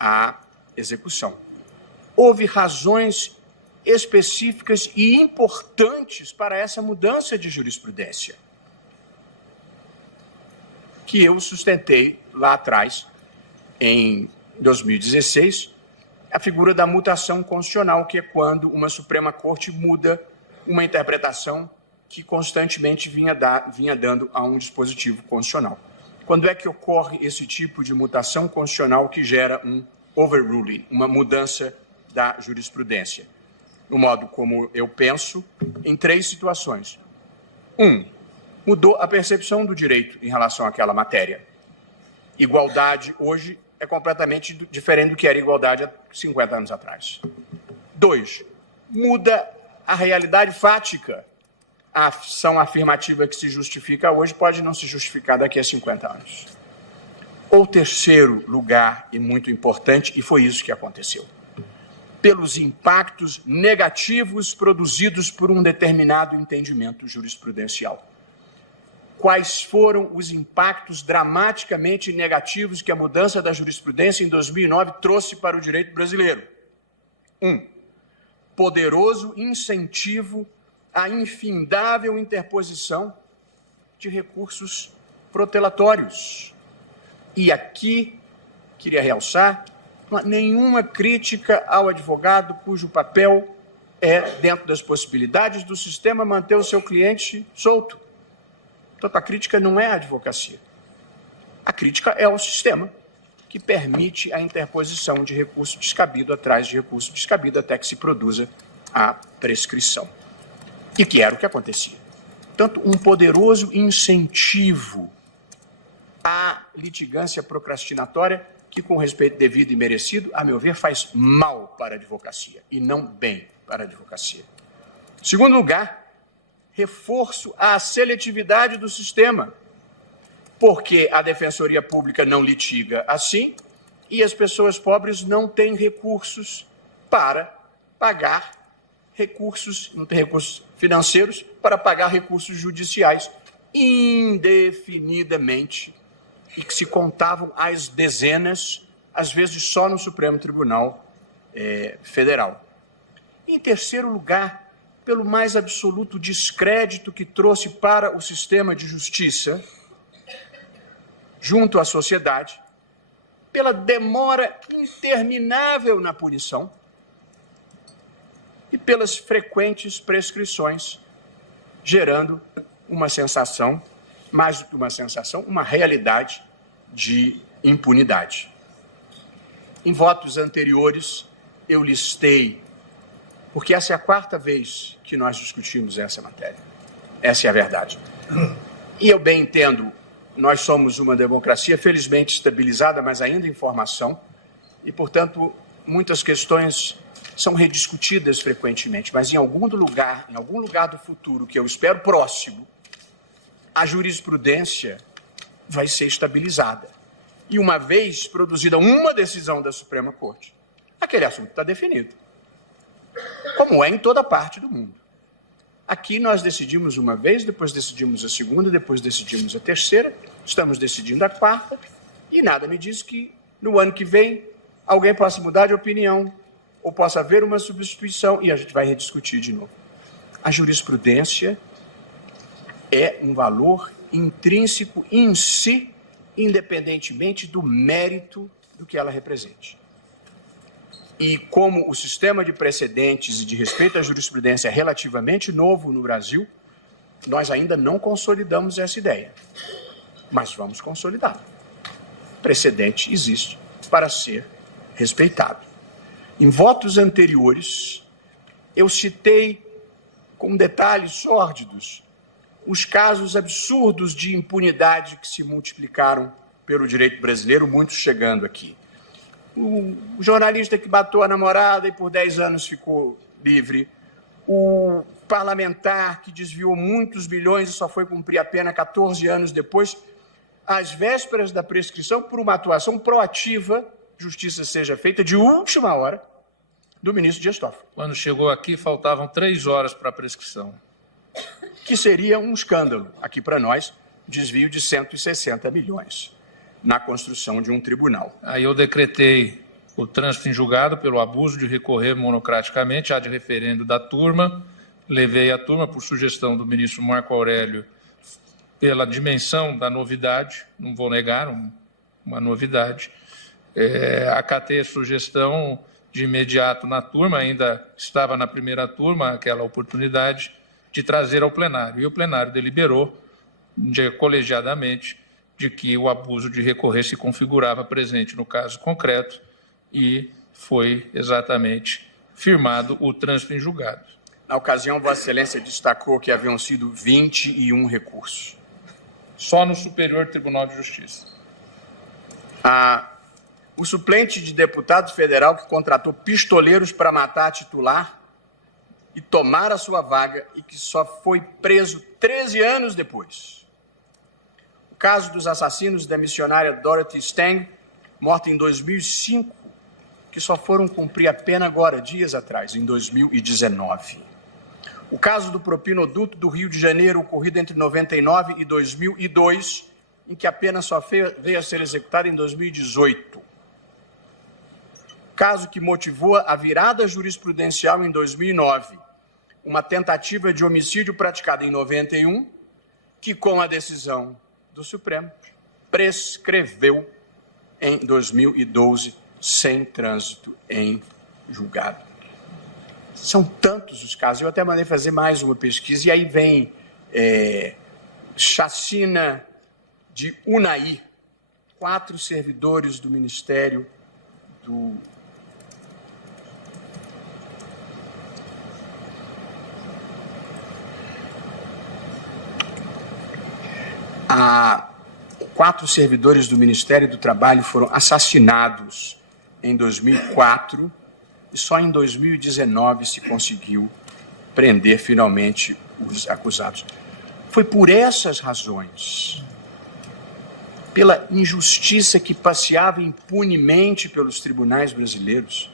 a execução. Houve razões específicas e importantes para essa mudança de jurisprudência, que eu sustentei lá atrás, em 2016, a figura da mutação constitucional, que é quando uma Suprema Corte muda uma interpretação que constantemente vinha dando a um dispositivo constitucional. Quando é que ocorre esse tipo de mutação constitucional que gera um overruling, uma mudança da jurisprudência? No modo como eu penso, em 3 situações. 1, mudou a percepção do direito em relação àquela matéria. Igualdade hoje é completamente diferente do que era igualdade há 50 anos atrás. 2, muda a realidade fática. A ação afirmativa que se justifica hoje pode não se justificar daqui a 50 anos. Ou terceiro lugar, e muito importante, e foi isso que aconteceu, pelos impactos negativos produzidos por um determinado entendimento jurisprudencial. quais foram os impactos dramaticamente negativos que a mudança da jurisprudência em 2009 trouxe para o direito brasileiro. 1. Poderoso incentivo à infindável interposição de recursos protelatórios. E aqui, queria realçar, não há nenhuma crítica ao advogado cujo papel é, dentro das possibilidades do sistema, manter o seu cliente solto. Portanto, a crítica não é a advocacia. A crítica é ao sistema, que permite a interposição de recurso descabido atrás de recurso descabido até que se produza a prescrição. E que era o que acontecia. Portanto, um poderoso incentivo à litigância procrastinatória que, com respeito devido e merecido, a meu ver, faz mal para a advocacia e não bem para a advocacia. Em segundo lugar, reforço à seletividade do sistema, porque a Defensoria Pública não litiga assim e as pessoas pobres não têm recursos para pagar recursos, não têm recursos financeiros para pagar recursos judiciais indefinidamente e que se contavam às dezenas, às vezes só no Supremo Tribunal Federal. Em terceiro lugar, pelo mais absoluto descrédito que trouxe para o sistema de justiça, junto à sociedade, pela demora interminável na punição e pelas frequentes prescrições, gerando uma sensação, mais do que uma sensação, uma realidade de impunidade. Em votos anteriores, eu listei, porque essa é a quarta vez que nós discutimos essa matéria. Essa é a verdade. E eu bem entendo, nós somos uma democracia felizmente estabilizada, mas ainda em formação, e, portanto, muitas questões são rediscutidas frequentemente, mas em algum lugar do futuro, que eu espero próximo, a jurisprudência vai ser estabilizada. E uma vez produzida uma decisão da Suprema Corte, aquele assunto está definido, como é em toda parte do mundo. Aqui nós decidimos uma vez, depois decidimos a segunda, depois decidimos a terceira, estamos decidindo a quarta, e nada me diz que no ano que vem alguém possa mudar de opinião, ou possa haver uma substituição, e a gente vai rediscutir de novo. A jurisprudência é um valor intrínseco em si, independentemente do mérito do que ela represente. E como o sistema de precedentes e de respeito à jurisprudência é relativamente novo no Brasil, nós ainda não consolidamos essa ideia, mas vamos consolidar. Precedente existe para ser respeitado. Em votos anteriores, eu citei com detalhes sórdidos os casos absurdos de impunidade que se multiplicaram pelo direito brasileiro, muitos chegando aqui. O jornalista que matou a namorada e por 10 anos ficou livre. O parlamentar que desviou muitos bilhões e só foi cumprir a pena 14 anos depois, às vésperas da prescrição, por uma atuação proativa, justiça seja feita, de última hora, do ministro Dias Toffoli. Quando chegou aqui, faltavam 3 horas para a prescrição. Que seria um escândalo, aqui para nós, desvio de 160 milhões na construção de um tribunal. Aí eu decretei o trânsito em julgado pelo abuso de recorrer monocraticamente ad referendo da turma, levei a turma por sugestão do ministro Marco Aurélio pela dimensão da novidade, não vou negar, uma novidade, acatei a sugestão de imediato na turma, ainda estava na primeira turma aquela oportunidade de trazer ao plenário, e o plenário deliberou colegiadamente de que o abuso de recorrer se configurava presente no caso concreto e foi exatamente firmado o trânsito em julgado. Na ocasião, Vossa Excelência destacou que haviam sido 21 recursos. Só no Superior Tribunal de Justiça. O suplente de deputado federal que contratou pistoleiros para matar a titular e tomar a sua vaga e que só foi preso 13 anos depois. O caso dos assassinos da missionária Dorothy Stang, morta em 2005, que só foram cumprir a pena agora, dias atrás, em 2019. O caso do propinoduto do Rio de Janeiro, ocorrido entre 99 e 2002, em que a pena só veio a ser executada em 2018. Caso que motivou a virada jurisprudencial em 2009, uma tentativa de homicídio praticada em 91, que com a decisão do Supremo prescreveu em 2012, sem trânsito em julgado. São tantos os casos, eu até mandei fazer mais uma pesquisa, e aí vem chacina de Unai, 4 servidores do Ministério do... Quatro servidores do Ministério do Trabalho foram assassinados em 2004 e só em 2019 se conseguiu prender finalmente os acusados. Foi por essas razões, pela injustiça que passeava impunemente pelos tribunais brasileiros,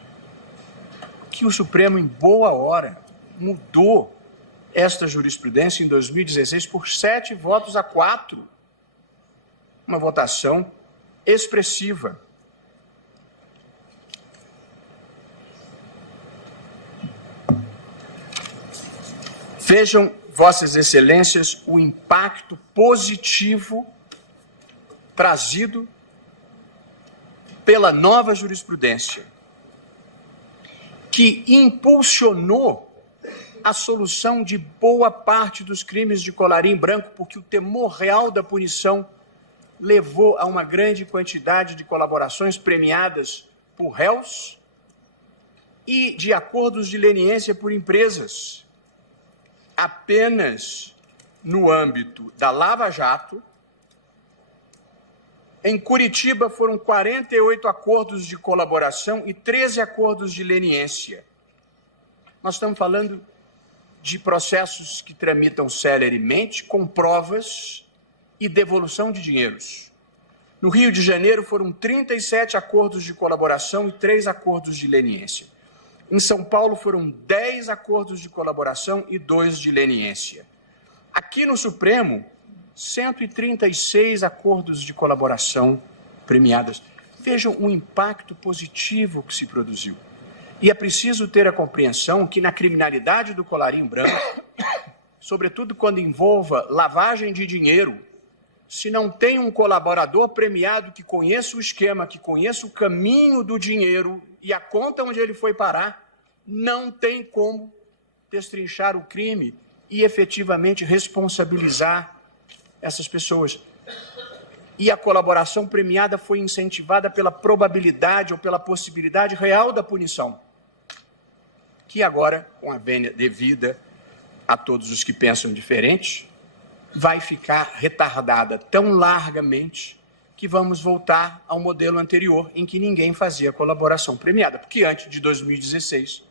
que o Supremo, em boa hora, mudou esta jurisprudência em 2016 por 7 votos a 4. Uma votação expressiva. Vejam, Vossas Excelências, o impacto positivo trazido pela nova jurisprudência, que impulsionou a solução de boa parte dos crimes de colarinho branco, porque o temor real da punição levou a uma grande quantidade de colaborações premiadas por réus e de acordos de leniência por empresas. Apenas no âmbito da Lava Jato, em Curitiba foram 48 acordos de colaboração e 13 acordos de leniência. Nós estamos falando de processos que tramitam celeremente, com provas e devolução de dinheiros. No Rio de Janeiro foram 37 acordos de colaboração e 3 acordos de leniência. Em São Paulo foram 10 acordos de colaboração e 2 de leniência. Aqui no Supremo, 136 acordos de colaboração premiadas. Vejam o impacto positivo que se produziu. E é preciso ter a compreensão que na criminalidade do colarinho branco, sobretudo quando envolva lavagem de dinheiro, se não tem um colaborador premiado que conheça o esquema, que conheça o caminho do dinheiro e a conta onde ele foi parar, não tem como destrinchar o crime e efetivamente responsabilizar essas pessoas. E a colaboração premiada foi incentivada pela probabilidade ou pela possibilidade real da punição, que agora, com a vênia devida a todos os que pensam diferente, vai ficar retardada tão largamente que vamos voltar ao modelo anterior, em que ninguém fazia colaboração premiada, porque antes de 2016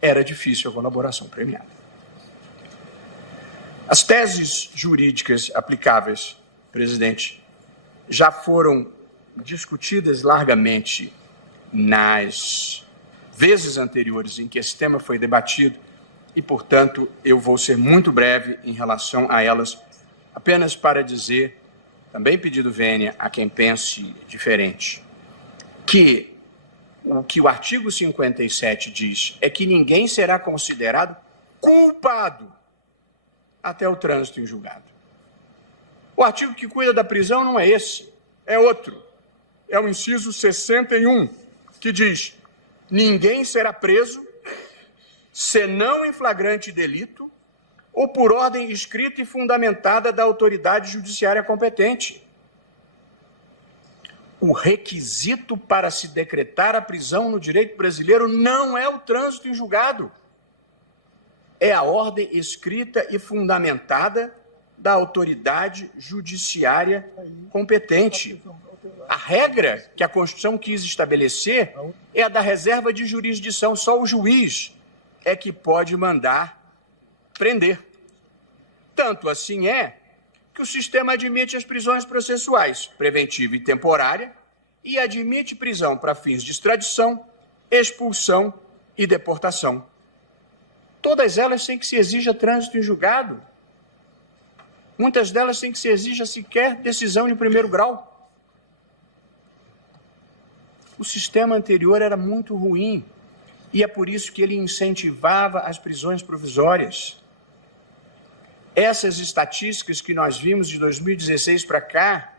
era difícil a colaboração premiada. As teses jurídicas aplicáveis, presidente, já foram discutidas largamente nas vezes anteriores em que esse tema foi debatido e, portanto, eu vou ser muito breve em relação a elas, apenas para dizer, também pedido vênia a quem pense diferente, que o que o artigo 57 diz é que ninguém será considerado culpado até o trânsito em julgado. O artigo que cuida da prisão não é esse, é outro. É o inciso 61, que diz: ninguém será preso senão em flagrante delito ou por ordem escrita e fundamentada da autoridade judiciária competente. O requisito para se decretar a prisão no direito brasileiro não é o trânsito em julgado. É a ordem escrita e fundamentada da autoridade judiciária competente. A regra que a Constituição quis estabelecer é a da reserva de jurisdição. Só o juiz é que pode mandar prender. Tanto assim é que o sistema admite as prisões processuais, preventiva e temporária, e admite prisão para fins de extradição, expulsão e deportação. todas elas sem que se exija trânsito em julgado. Muitas delas sem que se exija sequer decisão de primeiro grau. O sistema anterior era muito ruim e é por isso que ele incentivava as prisões provisórias. Essas estatísticas que nós vimos de 2016 para cá,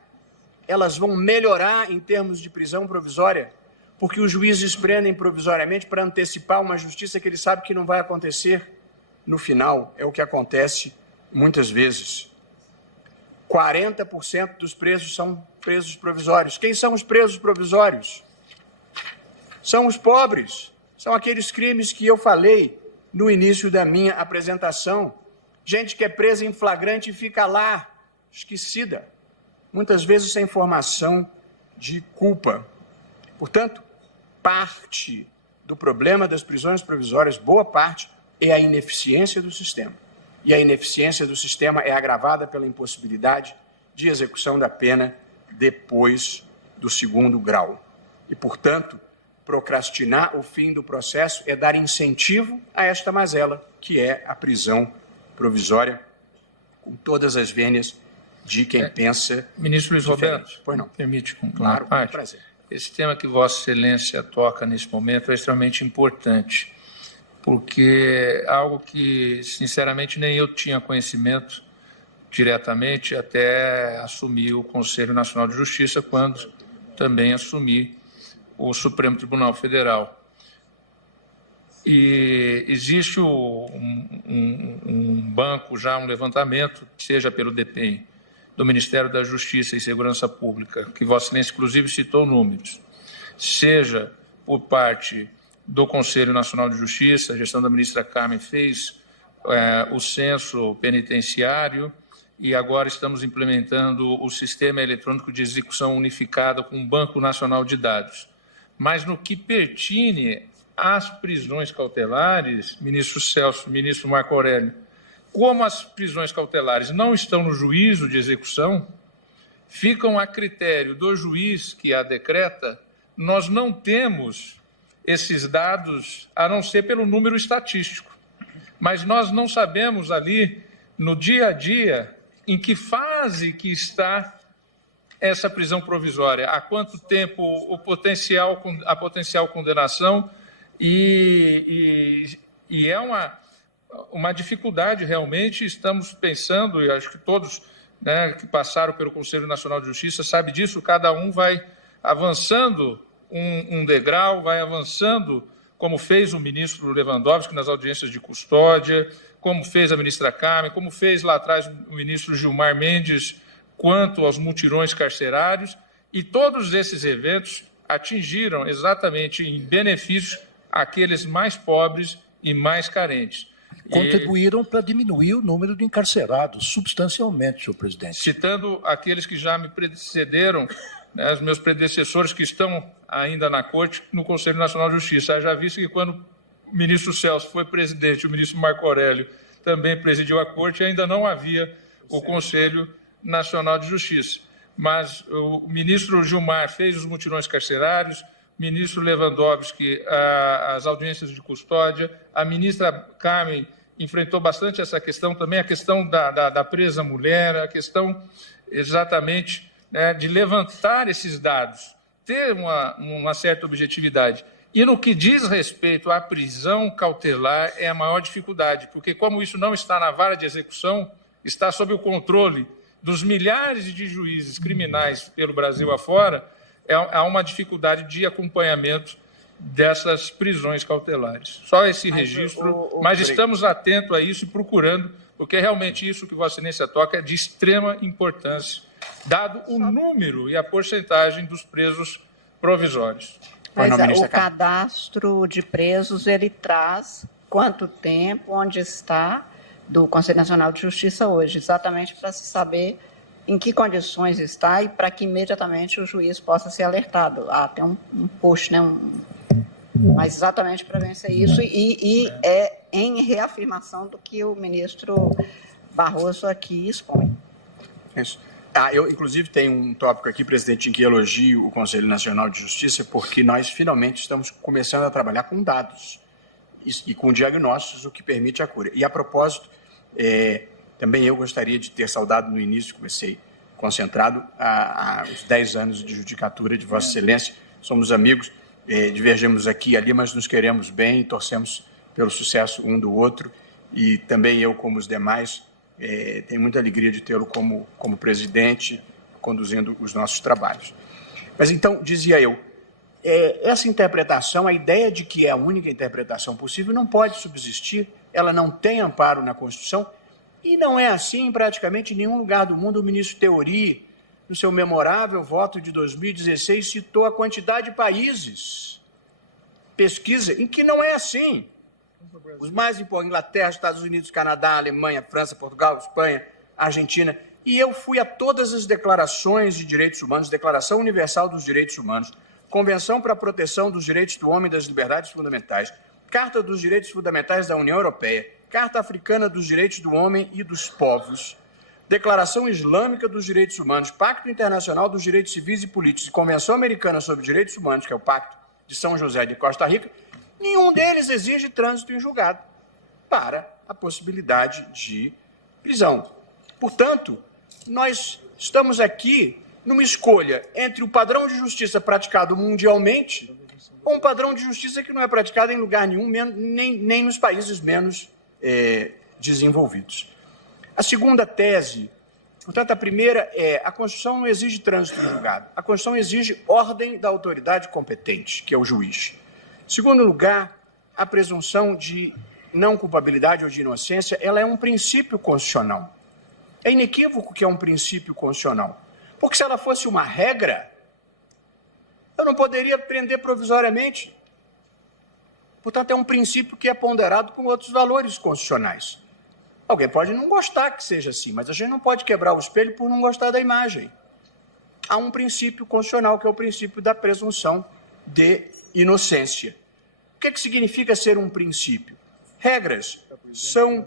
elas vão melhorar em termos de prisão provisória, porque os juízes prendem provisoriamente para antecipar uma justiça que eles sabem que não vai acontecer no final. É o que acontece muitas vezes. 40% dos presos são presos provisórios. Quem são os presos provisórios? São os pobres. São aqueles crimes que eu falei no início da minha apresentação. Gente que é presa em flagrante e fica lá, esquecida, muitas vezes sem formação de culpa. Portanto, parte do problema das prisões provisórias, boa parte, é a ineficiência do sistema. E a ineficiência do sistema é agravada pela impossibilidade de execução da pena depois do segundo grau. E, portanto, procrastinar o fim do processo é dar incentivo a esta mazela, que é a prisão provisória, com todas as vênias de quem pensa. Ministro Luiz Roberto, pois não. Permite concluir. Claro, com prazer. Esse tema que Vossa Excelência toca nesse momento é extremamente importante, porque algo que, sinceramente, nem eu tinha conhecimento diretamente até assumir o Conselho Nacional de Justiça, quando também assumi o Supremo Tribunal Federal. E existe um banco, já um levantamento, seja pelo DEPEN, do Ministério da Justiça e Segurança Pública, que Vossa Excelência, inclusive, citou números, seja por parte do Conselho Nacional de Justiça, a gestão da ministra Carmen fez o censo penitenciário e agora estamos implementando o sistema eletrônico de execução unificada com o Banco Nacional de Dados. Mas no que pertine às prisões cautelares, ministro Celso, ministro Marco Aurélio, como as prisões cautelares não estão no juízo de execução, ficam a critério do juiz que a decreta, nós não temos esses dados, a não ser pelo número estatístico. Mas nós não sabemos ali, no dia a dia, em que fase que está essa prisão provisória, há quanto tempo a potencial condenação, e é uma dificuldade realmente. Estamos pensando, e acho que todos, né, que passaram pelo Conselho Nacional de Justiça sabem disso, cada um vai avançando um degrau, vai avançando, como fez o ministro Lewandowski nas audiências de custódia, como fez a ministra Carmen, como fez lá atrás o ministro Gilmar Mendes, quanto aos mutirões carcerários, e todos esses eventos atingiram exatamente em benefício aqueles mais pobres e mais carentes. Contribuíram para diminuir o número de encarcerados substancialmente, senhor presidente. Citando aqueles que já me precederam, né, os meus predecessores que estão ainda na Corte, no Conselho Nacional de Justiça. Já visto que quando o ministro Celso foi presidente, o ministro Marco Aurélio também presidiu a Corte, ainda não havia o Conselho Nacional de Justiça. Mas o ministro Gilmar fez os mutirões carcerários, o ministro Lewandowski as audiências de custódia, a ministra Carmen enfrentou bastante essa questão também, a questão da presa mulher, a questão exatamente, né, de levantar esses dados, ter uma certa objetividade. E no que diz respeito à prisão cautelar é a maior dificuldade, porque como isso não está na vara de execução, está sob o controle dos milhares de juízes criminais pelo Brasil afora, há uma dificuldade de acompanhamento dessas prisões cautelares. Só esse registro, mas estamos atentos a isso e procurando, porque realmente isso que Vossa Excelência toca é de extrema importância, dado o número e a porcentagem dos presos provisórios. Mas o cadastro de presos, ele traz quanto tempo, onde está, do Conselho Nacional de Justiça hoje, exatamente para se saber em que condições está e para que imediatamente o juiz possa ser alertado. Tem um push, né? Mas exatamente para vencer isso e é em reafirmação do que o ministro Barroso aqui expõe. Isso. Eu, inclusive, tenho um tópico aqui, presidente, em que elogio o Conselho Nacional de Justiça, porque nós finalmente estamos começando a trabalhar com dados. e com diagnósticos, o que permite a cura. E, a propósito, também eu gostaria de ter saudado no início, comecei concentrado, os 10 anos de judicatura de Vossa Excelência. Somos amigos, divergimos aqui e ali, mas nos queremos bem e torcemos pelo sucesso um do outro. E também eu, como os demais, tenho muita alegria de tê-lo como presidente, conduzindo os nossos trabalhos. Mas então, dizia eu, essa interpretação, a ideia de que é a única interpretação possível, não pode subsistir, ela não tem amparo na Constituição, e não é assim em praticamente nenhum lugar do mundo. O ministro Teori, no seu memorável voto de 2016, citou a quantidade de países, pesquisa, em que não é assim. Os mais importantes, Inglaterra, Estados Unidos, Canadá, Alemanha, França, Portugal, Espanha, Argentina. E eu fui a todas as declarações de direitos humanos, Declaração Universal dos Direitos Humanos, Convenção para a Proteção dos Direitos do Homem e das Liberdades Fundamentais, Carta dos Direitos Fundamentais da União Europeia, Carta Africana dos Direitos do Homem e dos Povos, Declaração Islâmica dos Direitos Humanos, Pacto Internacional dos Direitos Civis e Políticos e Convenção Americana sobre Direitos Humanos, que é o Pacto de São José de Costa Rica. Nenhum deles exige trânsito em julgado para a possibilidade de prisão. Portanto, nós estamos aqui numa escolha entre o padrão de justiça praticado mundialmente ou um padrão de justiça que não é praticado em lugar nenhum, nem nos países menos desenvolvidos. A segunda tese, portanto, a primeira a Constituição não exige trânsito em julgado. A Constituição exige ordem da autoridade competente, que é o juiz. Em segundo lugar, a presunção de não culpabilidade ou de inocência, ela é um princípio constitucional. É inequívoco que é um princípio constitucional. Porque se ela fosse uma regra, eu não poderia prender provisoriamente. Portanto, é um princípio que é ponderado com outros valores constitucionais. Alguém pode não gostar que seja assim, mas a gente não pode quebrar o espelho por não gostar da imagem. Há um princípio constitucional, que é o princípio da presunção de inocência. O que significa ser um princípio? Regras são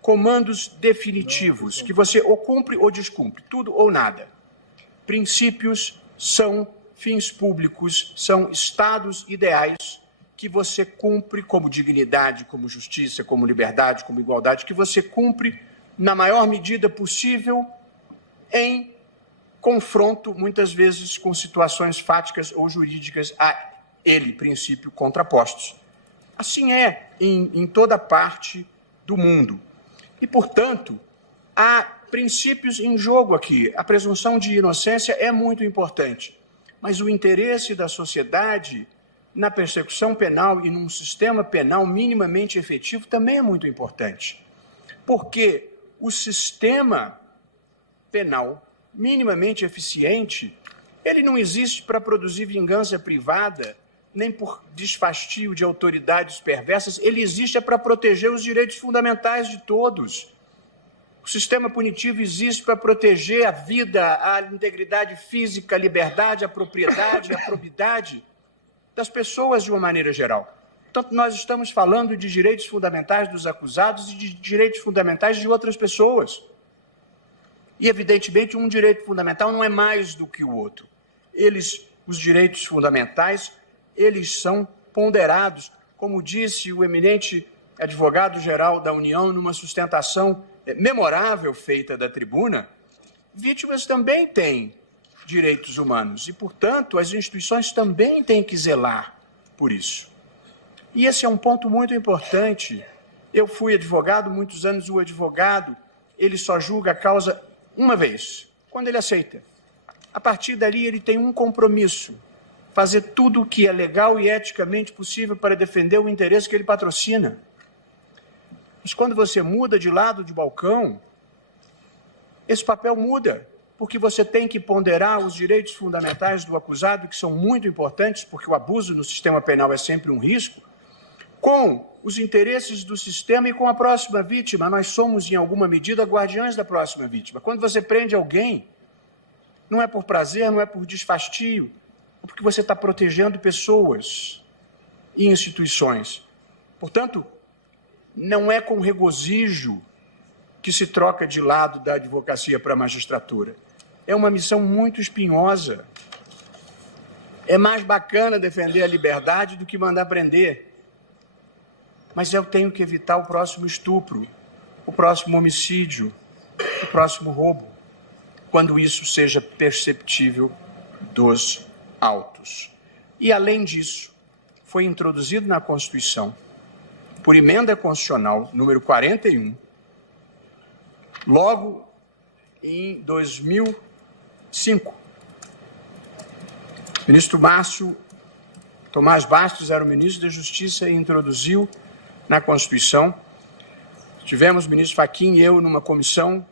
comandos definitivos, que você ou cumpre ou descumpre, tudo ou nada. Princípios são fins públicos, são estados ideais que você cumpre como dignidade, como justiça, como liberdade, como igualdade, que você cumpre na maior medida possível em confronto, muitas vezes, com situações fáticas ou jurídicas a ele, princípio, contrapostos. Assim é em toda parte do mundo. E, portanto, há princípios em jogo aqui. A presunção de inocência é muito importante, mas o interesse da sociedade na persecução penal e num sistema penal minimamente efetivo também é muito importante. Porque o sistema penal minimamente eficiente, ele não existe para produzir vingança privada, nem por desfastio de autoridades perversas, ele existe para proteger os direitos fundamentais de todos. O sistema punitivo existe para proteger a vida, a integridade física, a liberdade, a propriedade, a probidade das pessoas de uma maneira geral. Portanto, nós estamos falando de direitos fundamentais dos acusados e de direitos fundamentais de outras pessoas. E, evidentemente, um direito fundamental não é mais do que o outro. Os direitos fundamentais, eles são ponderados, como disse o eminente advogado-geral da União numa sustentação memorável feita da tribuna, vítimas também têm direitos humanos e, portanto, as instituições também têm que zelar por isso. E esse é um ponto muito importante. Eu fui advogado, muitos anos o advogado, ele só julga a causa uma vez, quando ele aceita. A partir dali, ele tem um compromisso, fazer tudo o que é legal e eticamente possível para defender o interesse que ele patrocina. Mas quando você muda de lado de balcão, esse papel muda, porque você tem que ponderar os direitos fundamentais do acusado, que são muito importantes, porque o abuso no sistema penal é sempre um risco, com os interesses do sistema e com a próxima vítima. Nós somos, em alguma medida, guardiães da próxima vítima. Quando você prende alguém, não é por prazer, não é por desfastio, é porque você está protegendo pessoas e instituições. Portanto, não é com regozijo que se troca de lado da advocacia para a magistratura. É uma missão muito espinhosa. É mais bacana defender a liberdade do que mandar prender. mas eu tenho que evitar o próximo estupro, o próximo homicídio, o próximo roubo, quando isso seja perceptível dos autos. E, além disso, foi introduzido na Constituição, por emenda constitucional número 41, logo em 2005. O ministro Tomás Bastos era o ministro da Justiça e introduziu na Constituição. Tivemos o ministro Fachin e eu numa comissão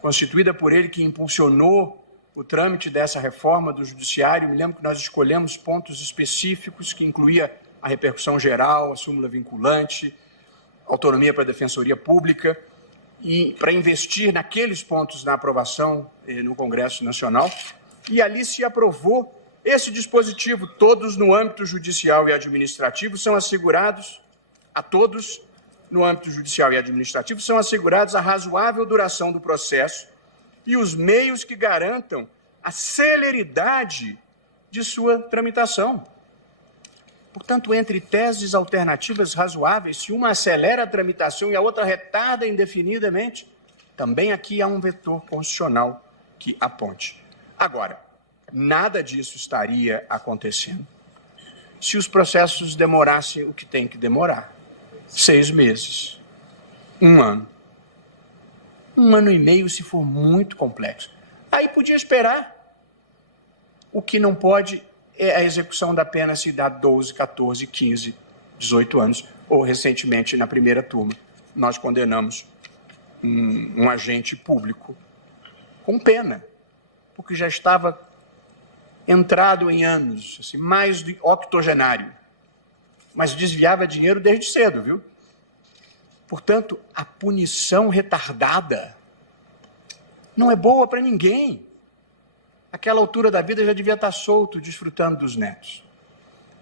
constituída por ele que impulsionou o trâmite dessa reforma do Judiciário. Me lembro que nós escolhemos pontos específicos que incluía a repercussão geral, a súmula vinculante, autonomia para a Defensoria Pública, e para investir naqueles pontos na aprovação no Congresso Nacional. E ali se aprovou esse dispositivo. Todos no âmbito judicial e administrativo são assegurados, a todos no âmbito judicial e administrativo são assegurados a razoável duração do processo e os meios que garantam a celeridade de sua tramitação. Portanto, entre teses alternativas razoáveis, se uma acelera a tramitação e a outra retarda indefinidamente, também aqui há um vetor constitucional que aponte. Agora, nada disso estaria acontecendo se os processos demorassem o que tem que demorar. 6 meses, 1 ano. 1 ano e meio se for muito complexo. Aí podia esperar. O que não pode é a execução da pena se dá 12, 14, 15, 18 anos. Ou, recentemente, na primeira turma, nós condenamos um agente público com pena, porque já estava entrado em anos, assim, mais de octogenário, mas desviava dinheiro desde cedo, viu? Portanto, a punição retardada não é boa para ninguém. Aquela altura da vida já devia estar solto, desfrutando dos netos.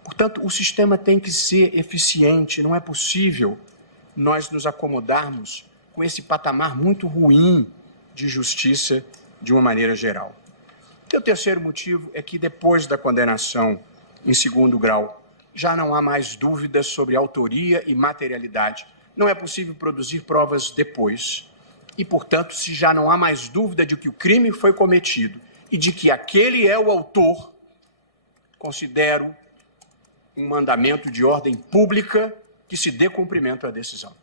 Portanto, o sistema tem que ser eficiente. Não é possível nós nos acomodarmos com esse patamar muito ruim de justiça de uma maneira geral. E o terceiro motivo é que depois da condenação em 2º grau, já não há mais dúvidas sobre autoria e materialidade. Não é possível produzir provas depois. E, portanto, se já não há mais dúvida de que o crime foi cometido e de que aquele é o autor, considero um mandamento de ordem pública que se dê cumprimento à decisão.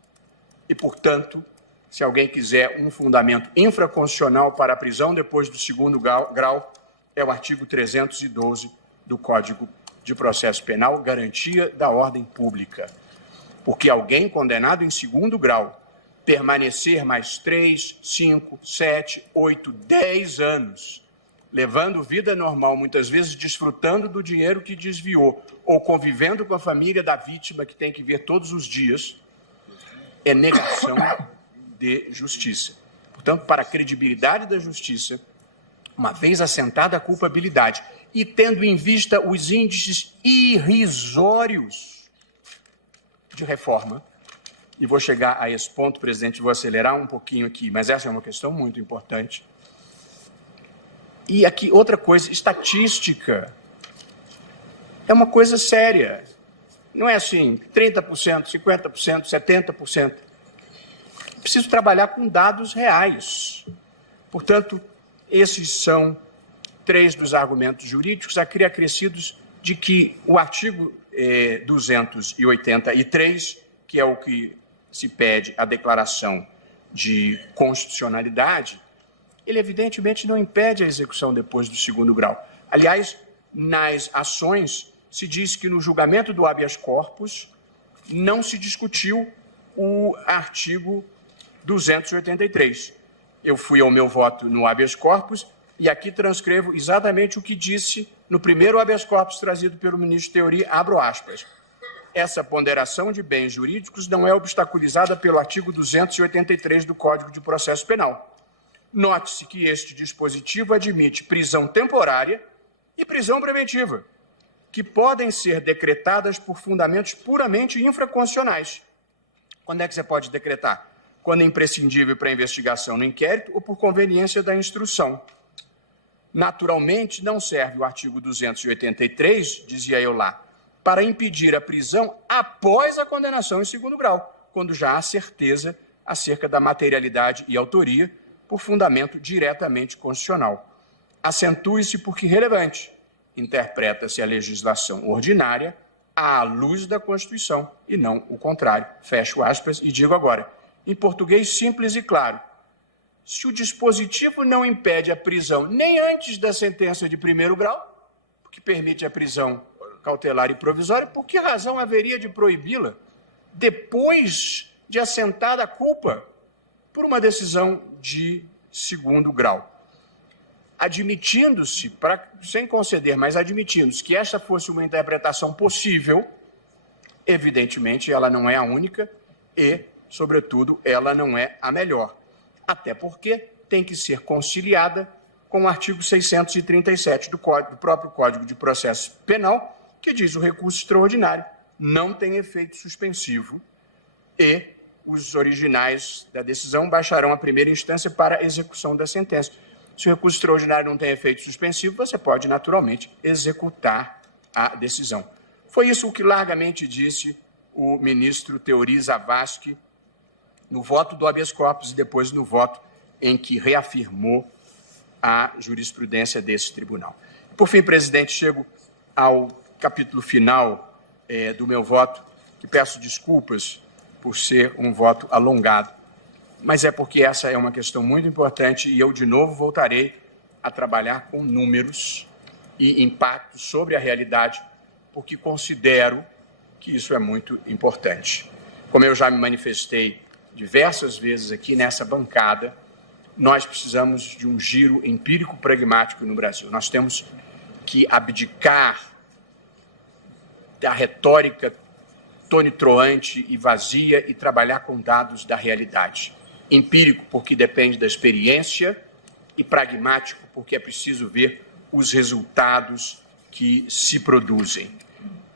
E, portanto, se alguém quiser um fundamento infraconstitucional para a prisão depois do 2º grau, é o artigo 312 do Código de Processo Penal, garantia da ordem pública. Porque alguém condenado em 2º grau permanecer mais 3, 5, 7, 8, 10 anos, levando vida normal, muitas vezes desfrutando do dinheiro que desviou, ou convivendo com a família da vítima que tem que ver todos os dias, é negação de justiça. Portanto, para a credibilidade da justiça, uma vez assentada a culpabilidade e tendo em vista os índices irrisórios de reforma, e vou chegar a esse ponto, presidente, vou acelerar um pouquinho aqui, mas essa é uma questão muito importante. E aqui, outra coisa, estatística é uma coisa séria. Não é assim, 30%, 50%, 70%. Preciso trabalhar com dados reais. Portanto, esses são 3 dos argumentos jurídicos acrescidos de que o artigo 283, que é o que se pede a declaração de constitucionalidade, ele evidentemente não impede a execução depois do 2º grau. Aliás, nas ações se diz que no julgamento do habeas corpus não se discutiu o artigo 283. Eu fui ao meu voto no habeas corpus e aqui transcrevo exatamente o que disse no primeiro habeas corpus trazido pelo ministro Theory, abro aspas. Essa ponderação de bens jurídicos não é obstaculizada pelo artigo 283 do Código de Processo Penal. Note-se que este dispositivo admite prisão temporária e prisão preventiva, que podem ser decretadas por fundamentos puramente infraconstitucionais. Quando é que você pode decretar? Quando é imprescindível para a investigação no inquérito ou por conveniência da instrução. Naturalmente, não serve o artigo 283, dizia eu lá, para impedir a prisão após a condenação em segundo grau, quando já há certeza acerca da materialidade e autoria por fundamento diretamente constitucional. Acentue-se porque relevante. Interpreta-se a legislação ordinária à luz da Constituição e não o contrário. Fecho aspas e digo agora, em português simples e claro, se o dispositivo não impede a prisão nem antes da sentença de primeiro grau, que permite a prisão cautelar e provisória, por que razão haveria de proibi-la depois de assentada a culpa por uma decisão de segundo grau? Admitindo-se, sem conceder, mas admitindo-se que esta fosse uma interpretação possível, evidentemente ela não é a única e, sobretudo, ela não é a melhor. Até porque tem que ser conciliada com o artigo 637 do próprio Código de Processo Penal, que diz o recurso extraordinário não tem efeito suspensivo e os originais da decisão baixarão a primeira instância para execução da sentença. Se o recurso extraordinário não tem efeito suspensivo, você pode, naturalmente, executar a decisão. Foi isso o que largamente disse o ministro Teori Zavascki no voto do habeas corpus e depois no voto em que reafirmou a jurisprudência desse tribunal. Por fim, presidente, chego ao capítulo final do meu voto, que peço desculpas por ser um voto alongado, mas é porque essa é uma questão muito importante e eu, de novo, voltarei a trabalhar com números e impactos sobre a realidade, porque considero que isso é muito importante. Como eu já me manifestei diversas vezes aqui nessa bancada, nós precisamos de um giro empírico pragmático no Brasil. Nós temos que abdicar da retórica tonitruante e vazia e trabalhar com dados da realidade. Empírico, porque depende da experiência, e pragmático, porque é preciso ver os resultados que se produzem.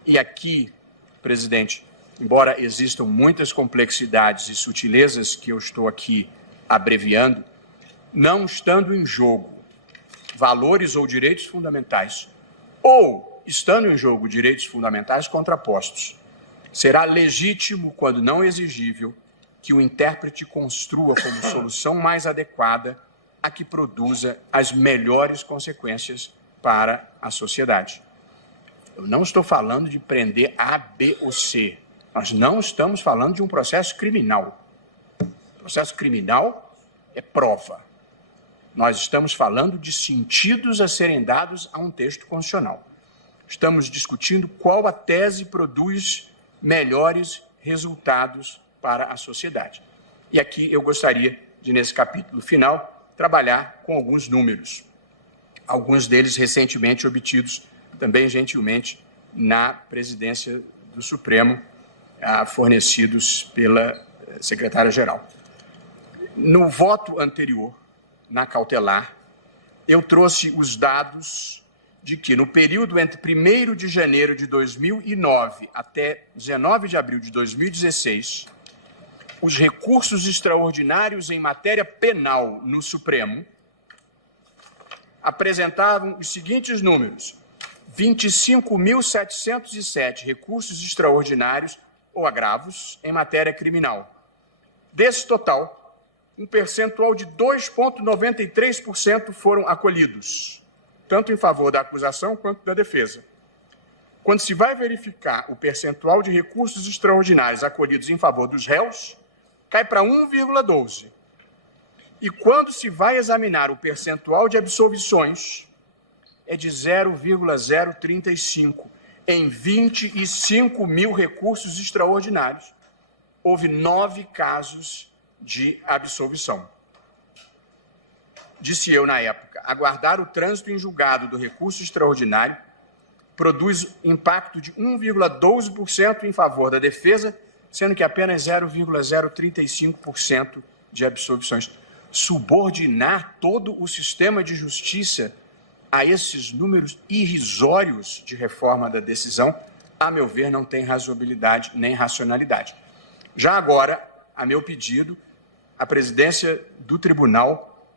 E aqui, presidente, embora existam muitas complexidades e sutilezas que eu estou aqui abreviando, não estando em jogo valores ou direitos fundamentais, ou estando em jogo direitos fundamentais contrapostos, será legítimo, quando não exigível, que o intérprete construa como solução mais adequada a que produza as melhores consequências para a sociedade. Eu não estou falando de prender A, B ou C. Nós não estamos falando de um processo criminal. O processo criminal é prova. Nós estamos falando de sentidos a serem dados a um texto constitucional. Estamos discutindo qual a tese produz melhores resultados para a sociedade. E aqui eu gostaria de, nesse capítulo final, trabalhar com alguns números, alguns deles recentemente obtidos, também gentilmente, na presidência do Supremo, fornecidos pela secretária-geral. No voto anterior, na cautelar, eu trouxe os dados de que, no período entre 1º de janeiro de 2009 até 19 de abril de 2016, os recursos extraordinários em matéria penal no Supremo apresentavam os seguintes números: 25.707 recursos extraordinários ou agravos em matéria criminal. Desse total, um percentual de 2,93% foram acolhidos, tanto em favor da acusação quanto da defesa. Quando se vai verificar o percentual de recursos extraordinários acolhidos em favor dos réus, cai para 1,12%. E quando se vai examinar o percentual de absolvições, é de 0,035%. Em 25 mil recursos extraordinários, houve 9 casos de absolvição. Disse eu na época, aguardar o trânsito em julgado do recurso extraordinário produz impacto de 1,12% em favor da defesa, sendo que apenas 0,035% de absolvições. Subordinar todo o sistema de justiça a esses números irrisórios de reforma da decisão, a meu ver, não tem razoabilidade nem racionalidade. Já agora, a meu pedido, a presidência do tribunal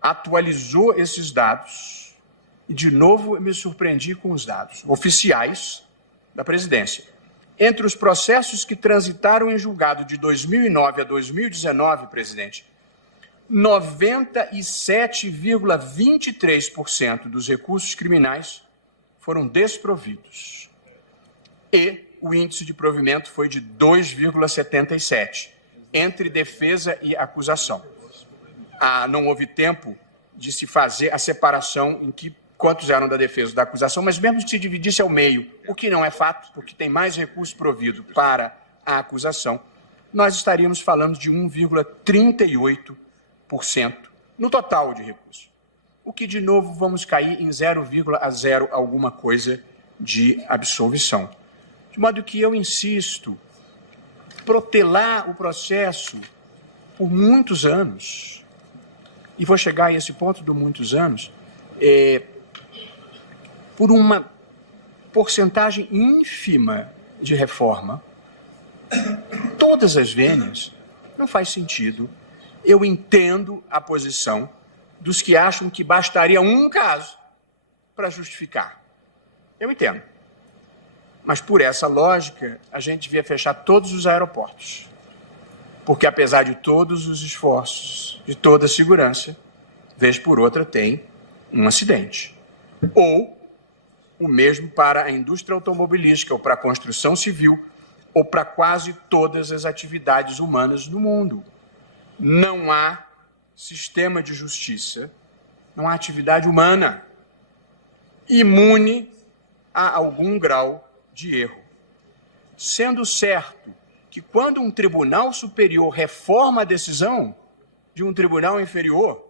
atualizou esses dados e, de novo, me surpreendi com os dados oficiais da Presidência. Entre os processos que transitaram em julgado de 2009 a 2019, presidente, 97,23% dos recursos criminais foram desprovidos. E o índice de provimento foi de 2,77, entre defesa e acusação. Não houve tempo de se fazer a separação em que quantos eram da defesa e da acusação, mas mesmo que se dividisse ao meio, o que não é fato, porque tem mais recurso provido para a acusação, nós estaríamos falando de 1,38% no total de recursos. O que, de novo, vamos cair em 0,0 alguma coisa de absolvição. De modo que eu insisto, protelar o processo por muitos anos, e vou chegar a esse ponto de muitos anos, por uma porcentagem ínfima de reforma, todas as vênias, não faz sentido. Eu entendo a posição dos que acham que bastaria um caso para justificar. Eu entendo. Mas, por essa lógica, a gente devia fechar todos os aeroportos. Porque, apesar de todos os esforços, de toda a segurança, vez por outra tem um acidente. Ou o mesmo para a indústria automobilística, ou para a construção civil, ou para quase todas as atividades humanas no mundo. Não há sistema de justiça, não há atividade humana imune a algum grau de erro. Sendo certo que quando um tribunal superior reforma a decisão de um tribunal inferior,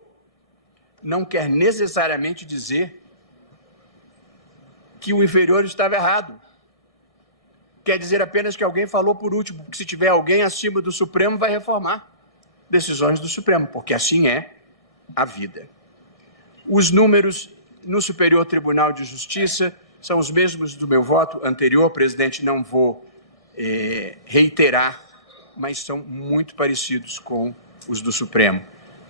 não quer necessariamente dizer que o inferior estava errado. Quer dizer apenas que alguém falou por último, que se tiver alguém acima do Supremo, vai reformar decisões do Supremo, porque assim é a vida. Os números no Superior Tribunal de Justiça são os mesmos do meu voto anterior, presidente, não vou reiterar, mas são muito parecidos com os do Supremo.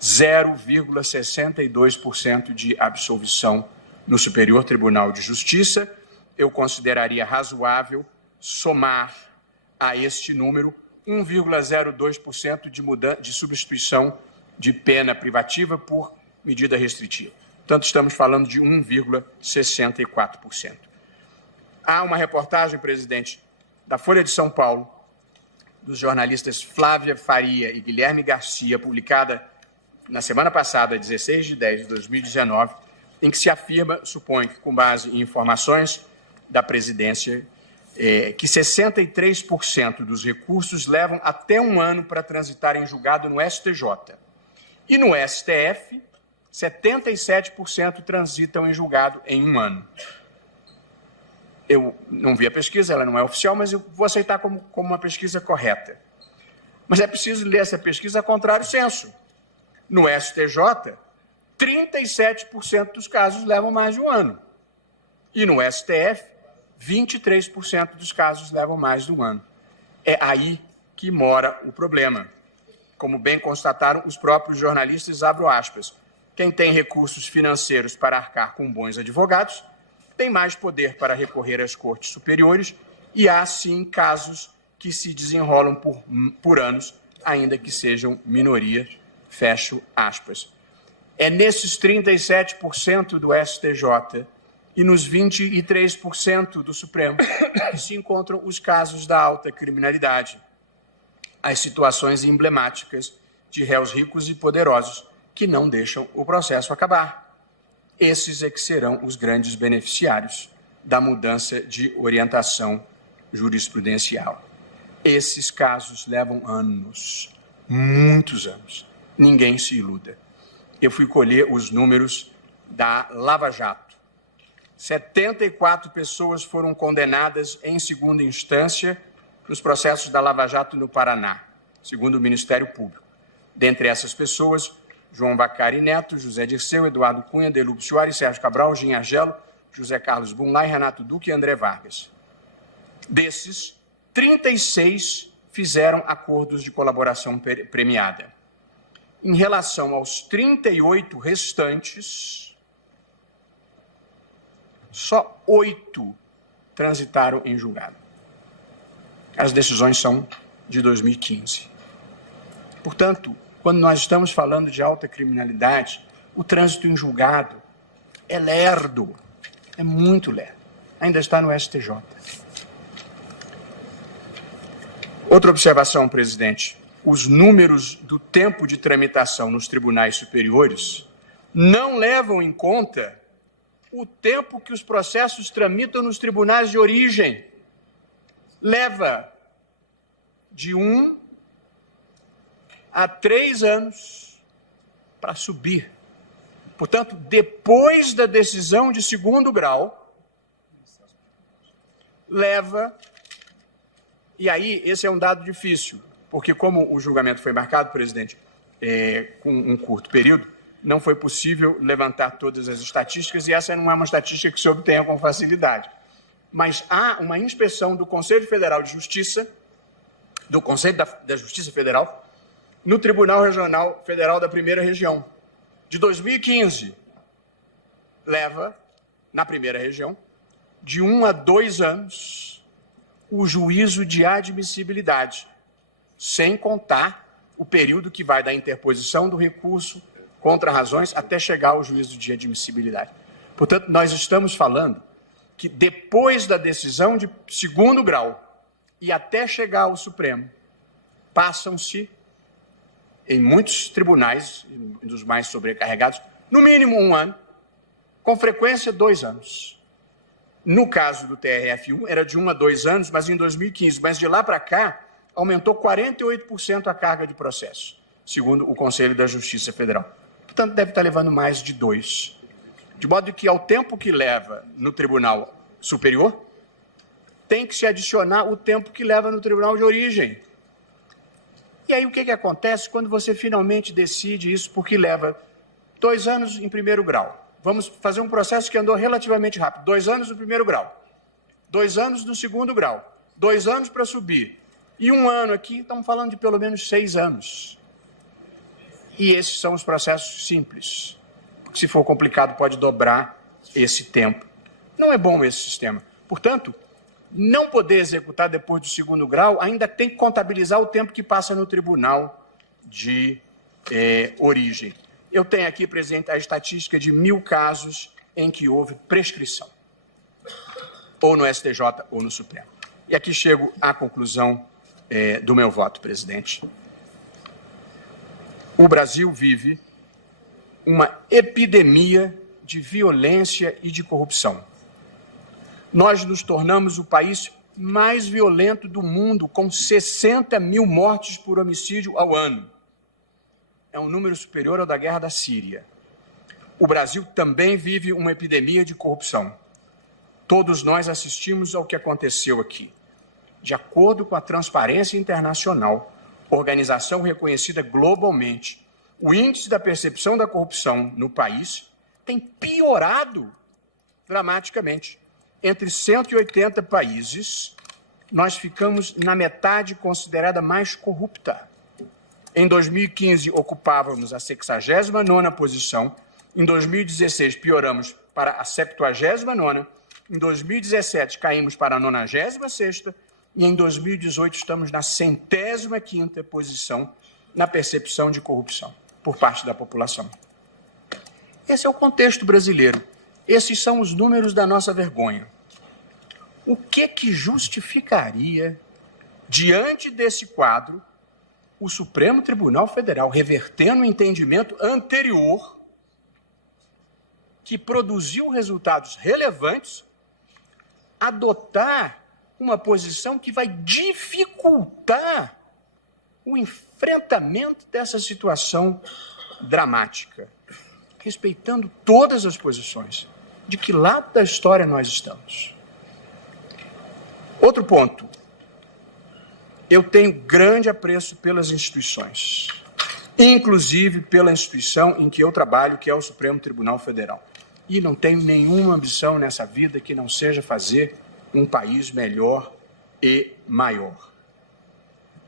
0,62% de absolvição no Superior Tribunal de Justiça. Eu consideraria razoável somar a este número 1,02% de substituição de pena privativa por medida restritiva. Portanto, estamos falando de 1,64%. Há uma reportagem, presidente, da Folha de São Paulo, dos jornalistas Flávia Faria e Guilherme Garcia, publicada na semana passada, 16 de 10 de 2019, em que se afirma, suponho que com base em informações da presidência, que 63% dos recursos levam até um ano para transitar em julgado no STJ. E no STF, 77% transitam em julgado em um ano. Eu não vi a pesquisa, ela não é oficial, mas eu vou aceitar como uma pesquisa correta. Mas é preciso ler essa pesquisa a contrário senso. No STJ, 37% dos casos levam mais de um ano. E no STF, 23% dos casos levam mais de um ano. É aí que mora o problema. Como bem constataram os próprios jornalistas, abro aspas, quem tem recursos financeiros para arcar com bons advogados tem mais poder para recorrer às cortes superiores e há, sim, casos que se desenrolam por anos, ainda que sejam minorias, fecho aspas. É nesses 37% do STJ e nos 23% do Supremo que se encontram os casos da alta criminalidade, as situações emblemáticas de réus ricos e poderosos que não deixam o processo acabar. Esses é que serão os grandes beneficiários da mudança de orientação jurisprudencial. Esses casos levam anos, muitos anos. Ninguém se iluda. Eu fui colher os números da Lava Jato. 74 pessoas foram condenadas em segunda instância nos processos da Lava Jato no Paraná, segundo o Ministério Público. Dentre essas pessoas, João Bacari Neto, José Dirceu, Eduardo Cunha, Delúbio Soares, Sérgio Cabral, Gin Argelo, José Carlos Bunlai, Renato Duque e André Vargas. Desses, 36 fizeram acordos de colaboração premiada. Em relação aos 38 restantes, só 8 transitaram em julgado. As decisões são de 2015. Portanto, quando nós estamos falando de alta criminalidade, o trânsito em julgado é lerdo, é muito lerdo. Ainda está no STJ. Outra observação, presidente. Os números do tempo de tramitação nos tribunais superiores não levam em conta o tempo que os processos tramitam nos tribunais de origem. Leva de 1 a 3 anos para subir. Portanto, depois da decisão de segundo grau, leva... E aí, esse é um dado difícil, porque como o julgamento foi marcado, presidente, com um curto período, não foi possível levantar todas as estatísticas, e essa não é uma estatística que se obtenha com facilidade. Mas há uma inspeção do Conselho Federal de Justiça, do Conselho da Justiça Federal, no Tribunal Regional Federal da Primeira Região, de 2015. Leva, na Primeira Região, de 1 a 2 anos o juízo de admissibilidade, sem contar o período que vai da interposição do recurso contra razões até chegar ao juízo de admissibilidade. Portanto, nós estamos falando que depois da decisão de segundo grau e até chegar ao Supremo, passam-se, em muitos tribunais, dos mais sobrecarregados, no mínimo 1 ano, com frequência 2 anos. No caso do TRF1, era de 1 a 2 anos, mas em 2015. Mas de lá para cá, aumentou 48% a carga de processo, segundo o Conselho da Justiça Federal. Portanto, deve estar levando mais de 2. De modo que, ao tempo que leva no Tribunal Superior, tem que se adicionar o tempo que leva no Tribunal de Origem. E aí, o que acontece quando você finalmente decide isso, porque leva 2 anos em primeiro grau? Vamos fazer um processo que andou relativamente rápido. 2 anos no primeiro grau, 2 anos no segundo grau, 2 anos para subir. E 1 ano aqui, estamos falando de pelo menos 6 anos. E esses são os processos simples. Porque se for complicado, pode dobrar esse tempo. Não é bom esse sistema. Portanto, não poder executar depois do segundo grau, ainda tem que contabilizar o tempo que passa no tribunal de origem. Eu tenho aqui, presidente, a estatística de 1.000 casos em que houve prescrição, ou no STJ ou no Supremo. E aqui chego à conclusão do meu voto, presidente. O Brasil vive uma epidemia de violência e de corrupção. Nós nos tornamos o país mais violento do mundo, com 60 mil mortes por homicídio ao ano. É um número superior ao da guerra da Síria. O Brasil também vive uma epidemia de corrupção. Todos nós assistimos ao que aconteceu aqui. De acordo com a Transparência Internacional, organização reconhecida globalmente, o índice da percepção da corrupção no país tem piorado dramaticamente. Entre 180 países, nós ficamos na metade considerada mais corrupta. Em 2015, ocupávamos a 69ª posição. Em 2016, pioramos para a 79ª. Em 2017, caímos para a 96ª. E em 2018, estamos na 105ª posição na percepção de corrupção por parte da população. Esse é o contexto brasileiro. Esses são os números da nossa vergonha. O que justificaria, diante desse quadro, o Supremo Tribunal Federal, revertendo o entendimento anterior, que produziu resultados relevantes, adotar uma posição que vai dificultar o enfrentamento dessa situação dramática, respeitando todas as posições? De que lado da história nós estamos? Outro ponto. Eu tenho grande apreço pelas instituições, inclusive pela instituição em que eu trabalho, que é o Supremo Tribunal Federal. E não tenho nenhuma ambição nessa vida que não seja fazer um país melhor e maior.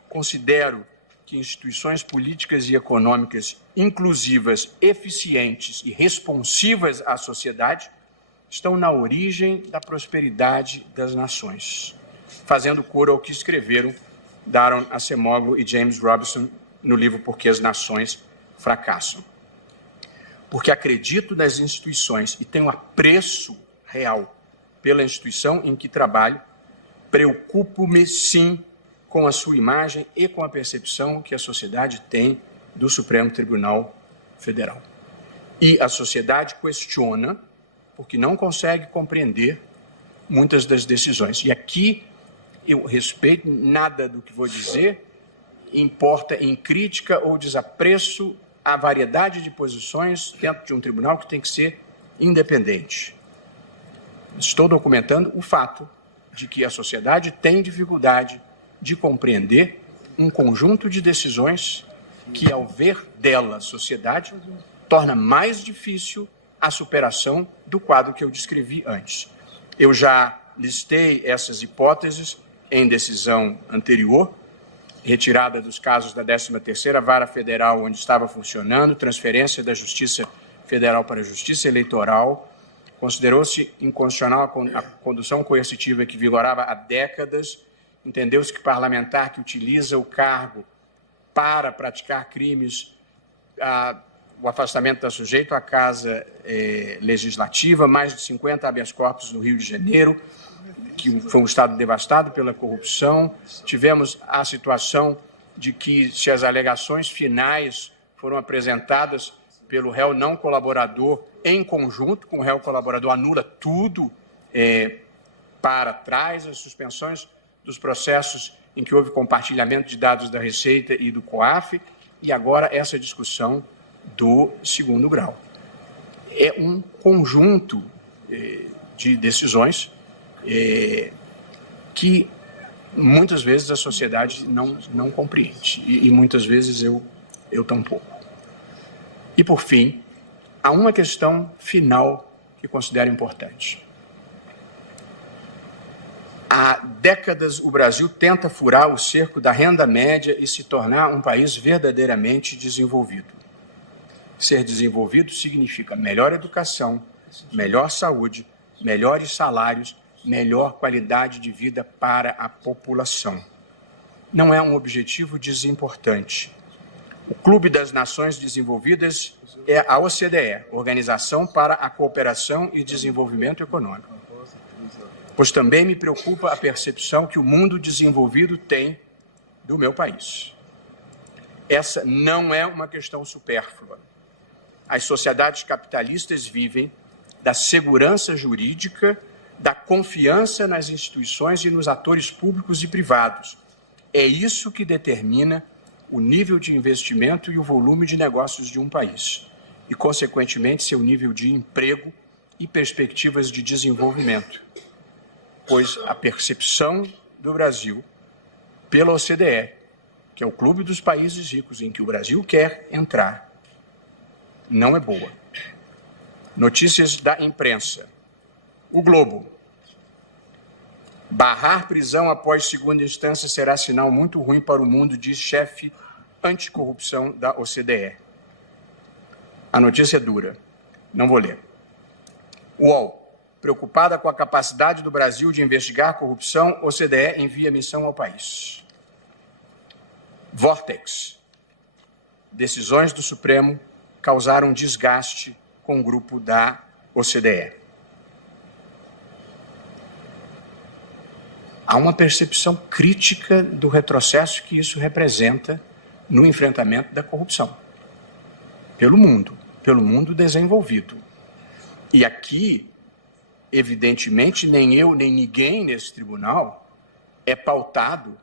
Considero que instituições políticas e econômicas inclusivas, eficientes e responsivas à sociedade estão na origem da prosperidade das nações, fazendo coro ao que escreveram Daron Acemoglu e James Robinson no livro Por que as Nações Fracassam. Porque acredito nas instituições e tenho apreço real pela instituição em que trabalho, preocupo-me, sim, com a sua imagem e com a percepção que a sociedade tem do Supremo Tribunal Federal. E a sociedade questiona, porque não consegue compreender muitas das decisões. E aqui eu respeito, nada do que vou dizer importa em crítica ou desapreço à variedade de posições dentro de um tribunal que tem que ser independente. Estou documentando o fato de que a sociedade tem dificuldade de compreender um conjunto de decisões que, ao ver dela a sociedade, torna mais difícil a superação do quadro que eu descrevi antes. Eu já listei essas hipóteses em decisão anterior, retirada dos casos da 13ª Vara Federal, onde estava funcionando, transferência da Justiça Federal para a Justiça Eleitoral. Considerou-se inconstitucional a condução coercitiva que vigorava há décadas. Entendeu-se que parlamentar que utiliza o cargo para praticar crimes, o afastamento está sujeito à casa legislativa, mais de 50 habeas corpus no Rio de Janeiro, que foi um estado devastado pela corrupção. Tivemos a situação de que, se as alegações finais foram apresentadas pelo réu não colaborador, em conjunto com o réu colaborador, anula tudo para trás, as suspensões dos processos em que houve compartilhamento de dados da Receita e do COAF, e agora essa discussão do segundo grau. É um conjunto de decisões que muitas vezes a sociedade não compreende, e muitas vezes eu tampouco. E, por fim, há uma questão final que considero importante. Há décadas o Brasil tenta furar o cerco da renda média e se tornar um país verdadeiramente desenvolvido. Ser desenvolvido significa melhor educação, melhor saúde, melhores salários, melhor qualidade de vida para a população. Não é um objetivo desimportante. O Clube das Nações Desenvolvidas é a OCDE, Organização para a Cooperação e Desenvolvimento Econômico. Pois também me preocupa a percepção que o mundo desenvolvido tem do meu país. Essa não é uma questão supérflua. As sociedades capitalistas vivem da segurança jurídica, da confiança nas instituições e nos atores públicos e privados. É isso que determina o nível de investimento e o volume de negócios de um país, e, consequentemente, seu nível de emprego e perspectivas de desenvolvimento. Pois a percepção do Brasil pela OCDE, que é o clube dos países ricos em que o Brasil quer entrar, não é boa. Notícias da imprensa. O Globo. Barrar prisão após segunda instância será sinal muito ruim para o mundo, diz chefe anticorrupção da OCDE. A notícia é dura. Não vou ler. UOL. Preocupada com a capacidade do Brasil de investigar a corrupção, OCDE envia missão ao país. Vortex. Decisões do Supremo causaram desgaste com o grupo da OCDE. Há uma percepção crítica do retrocesso que isso representa no enfrentamento da corrupção pelo mundo desenvolvido. E aqui, evidentemente, nem eu, nem ninguém nesse tribunal é pautado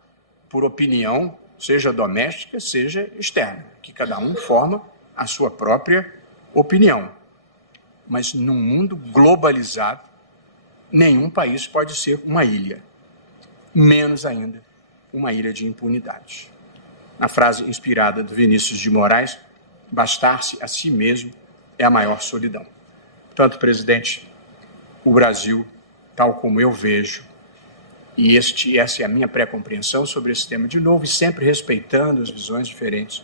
por opinião, seja doméstica, seja externa, que cada um forma a sua própria opinião. Mas num mundo globalizado, nenhum país pode ser uma ilha, menos ainda uma ilha de impunidade. Na frase inspirada do Vinícius de Moraes, bastar-se a si mesmo é a maior solidão. Portanto, presidente, o Brasil, tal como eu vejo, e essa é a minha pré-compreensão sobre esse tema, de novo, e sempre respeitando as visões diferentes,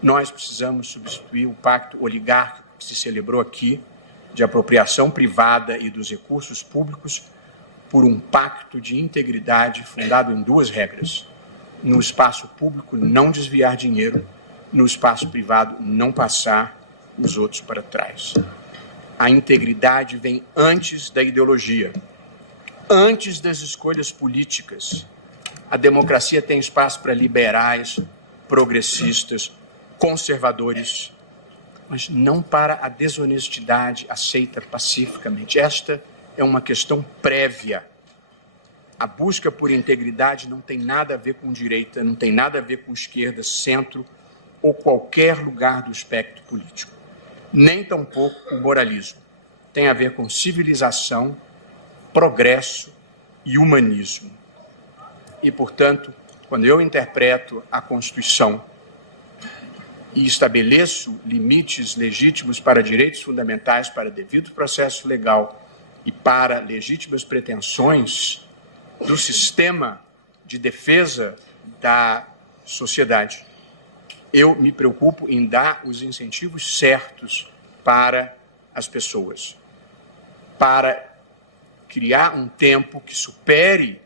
nós precisamos substituir o pacto oligárquico que se celebrou aqui de apropriação privada e dos recursos públicos por um pacto de integridade fundado em 2 regras. No espaço público, não desviar dinheiro, no espaço privado, não passar os outros para trás. A integridade vem antes da ideologia, antes das escolhas políticas. A democracia tem espaço para liberais, progressistas, conservadores, mas não para a desonestidade aceita pacificamente. Esta é uma questão prévia. A busca por integridade não tem nada a ver com direita, não tem nada a ver com esquerda, centro ou qualquer lugar do espectro político. Nem tampouco com moralismo. Tem a ver com civilização, progresso e humanismo. E, portanto, quando eu interpreto a Constituição e estabeleço limites legítimos para direitos fundamentais, para devido processo legal e para legítimas pretensões do sistema de defesa da sociedade, eu me preocupo em dar os incentivos certos para as pessoas, para criar um tempo que supere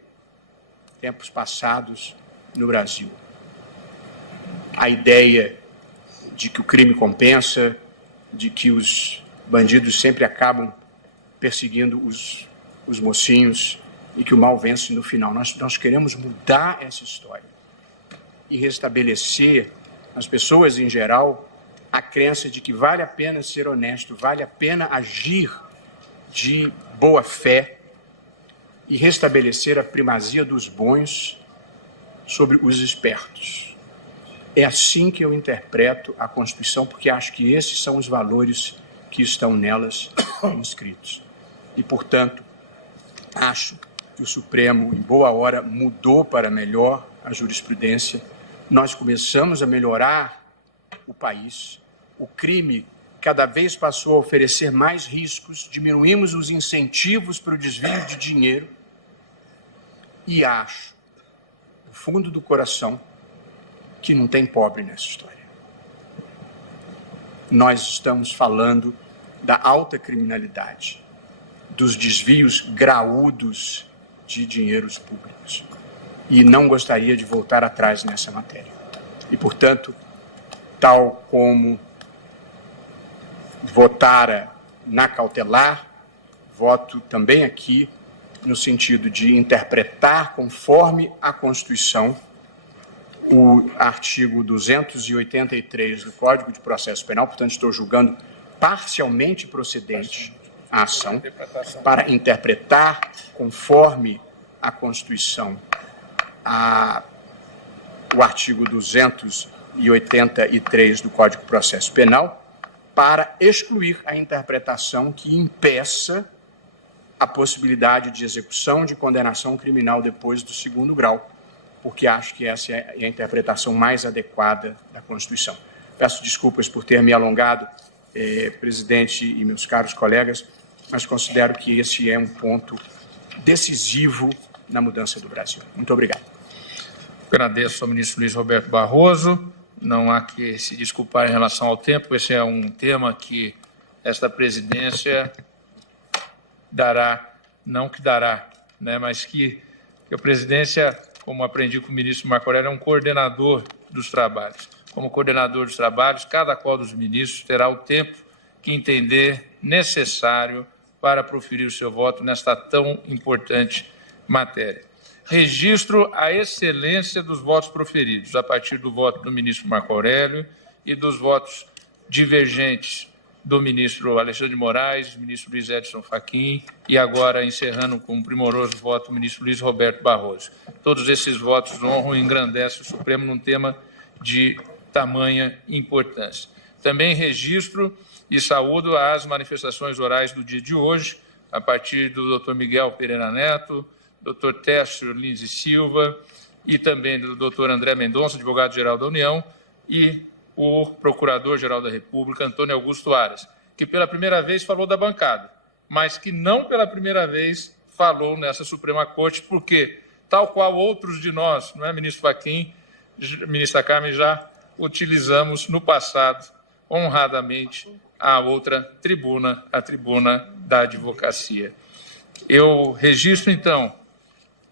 tempos passados no Brasil. A ideia de que o crime compensa, de que os bandidos sempre acabam perseguindo os mocinhos e que o mal vence no final. Nós queremos mudar essa história e restabelecer nas pessoas em geral a crença de que vale a pena ser honesto, vale a pena agir de boa fé e restabelecer a primazia dos bons sobre os espertos. É assim que eu interpreto a Constituição, porque acho que esses são os valores que estão nelas inscritos. E, portanto, acho que o Supremo, em boa hora, mudou para melhor a jurisprudência. Nós começamos a melhorar o país. O crime cada vez passou a oferecer mais riscos, diminuímos os incentivos para o desvio de dinheiro e acho, no fundo do coração, que não tem pobre nessa história. Nós estamos falando da alta criminalidade, dos desvios graúdos de dinheiros públicos. E não gostaria de voltar atrás nessa matéria. E, portanto, tal como votara na cautelar, voto também aqui no sentido de interpretar conforme a Constituição o artigo 283 do Código de Processo Penal, portanto, estou julgando parcialmente procedente a ação para interpretar conforme a Constituição o artigo 283 do Código de Processo Penal para excluir a interpretação que impeça a possibilidade de execução de condenação criminal depois do 2º grau, porque acho que essa é a interpretação mais adequada da Constituição. Peço desculpas por ter me alongado, presidente e meus caros colegas, mas considero que esse é um ponto decisivo na mudança do Brasil. Muito obrigado. Agradeço ao ministro Luiz Roberto Barroso. Não há que se desculpar em relação ao tempo. Esse é um tema que esta presidência dará, não que dará, né, mas que a presidência, como aprendi com o ministro Marco Aurélio, é um coordenador dos trabalhos. Como coordenador dos trabalhos, cada qual dos ministros terá o tempo que entender necessário para proferir o seu voto nesta tão importante matéria. Registro a excelência dos votos proferidos, a partir do voto do ministro Marco Aurélio e dos votos divergentes do ministro Alexandre de Moraes, ministro Luiz Edson Fachin e agora encerrando com um primoroso voto o ministro Luiz Roberto Barroso. Todos esses votos honram e engrandecem o Supremo num tema de tamanha importância. Também registro e saúdo as manifestações orais do dia de hoje, a partir do Dr. Miguel Pereira Neto, Dr. Técio Lins e Silva e também do Dr. André Mendonça, advogado-geral da União, e o Procurador-Geral da República, Antônio Augusto Aras, que pela primeira vez falou da bancada, mas que não pela primeira vez falou nessa Suprema Corte, porque, tal qual outros de nós, não é, ministro Fachin, ministra Carmen, já utilizamos no passado honradamente à outra tribuna, a tribuna da advocacia. Eu registro, então,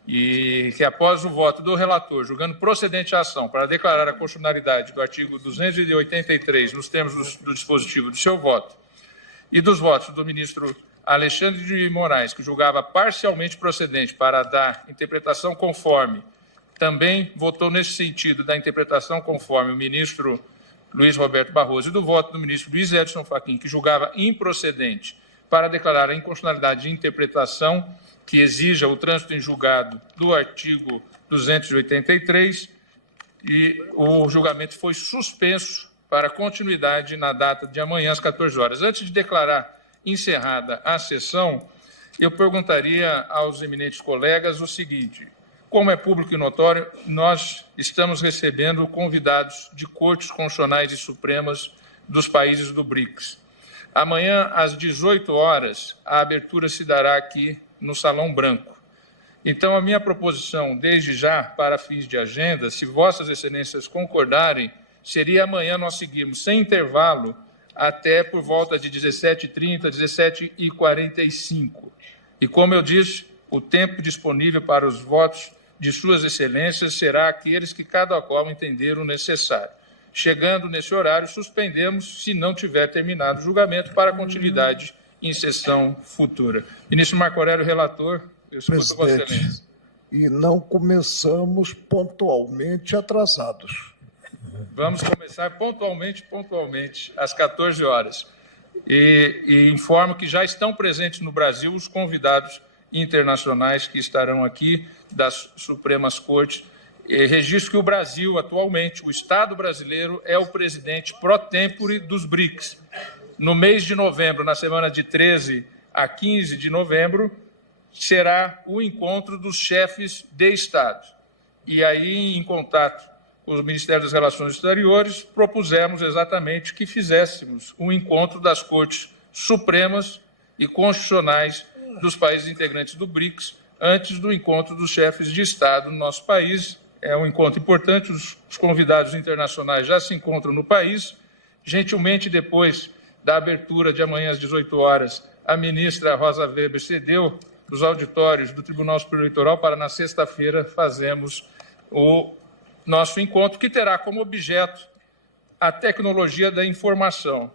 e que após o voto do relator, julgando procedente a ação para declarar a constitucionalidade do artigo 283 nos termos do dispositivo do seu voto e dos votos do ministro Alexandre de Moraes, que julgava parcialmente procedente para dar interpretação conforme, também votou nesse sentido da interpretação conforme o ministro Luiz Roberto Barroso e do voto do ministro Luiz Edson Fachin, que julgava improcedente para declarar a inconstitucionalidade de interpretação que exija o trânsito em julgado do artigo 283, e o julgamento foi suspenso para continuidade na data de amanhã às 14 horas. Antes de declarar encerrada a sessão, eu perguntaria aos eminentes colegas o seguinte: como é público e notório, nós estamos recebendo convidados de cortes constitucionais e supremas dos países do BRICS. Amanhã, às 18 horas, a abertura se dará aqui no Salão Branco. Então, a minha proposição, desde já, para fins de agenda, se vossas excelências concordarem, seria amanhã nós seguirmos sem intervalo até por volta de 17h30, 17h45. E, como eu disse, o tempo disponível para os votos de suas excelências será aqueles que cada qual entender o necessário. Chegando nesse horário, suspendemos, se não tiver terminado o julgamento, para continuidade em sessão futura. Ministro Marco Aurélio, relator, eu escuto Vossa Excelência. E não começamos pontualmente atrasados. Vamos começar pontualmente, às 14 horas. E informo que já estão presentes no Brasil os convidados internacionais que estarão aqui das Supremas Cortes. Registro que o Brasil, atualmente, o Estado brasileiro, é o presidente pro tempore dos BRICS. No mês de novembro, na semana de 13 a 15 de novembro, será o encontro dos chefes de Estado. E aí, em contato com o Ministério das Relações Exteriores, propusemos exatamente que fizéssemos um encontro das Cortes Supremas e Constitucionais dos países integrantes do BRICS antes do encontro dos chefes de Estado no nosso país. É um encontro importante, os convidados internacionais já se encontram no país. Gentilmente, depois da abertura de amanhã às 18 horas, a ministra Rosa Weber cedeu os auditórios do Tribunal Superior Eleitoral para, na sexta-feira, fazermos o nosso encontro, que terá como objeto a tecnologia da informação.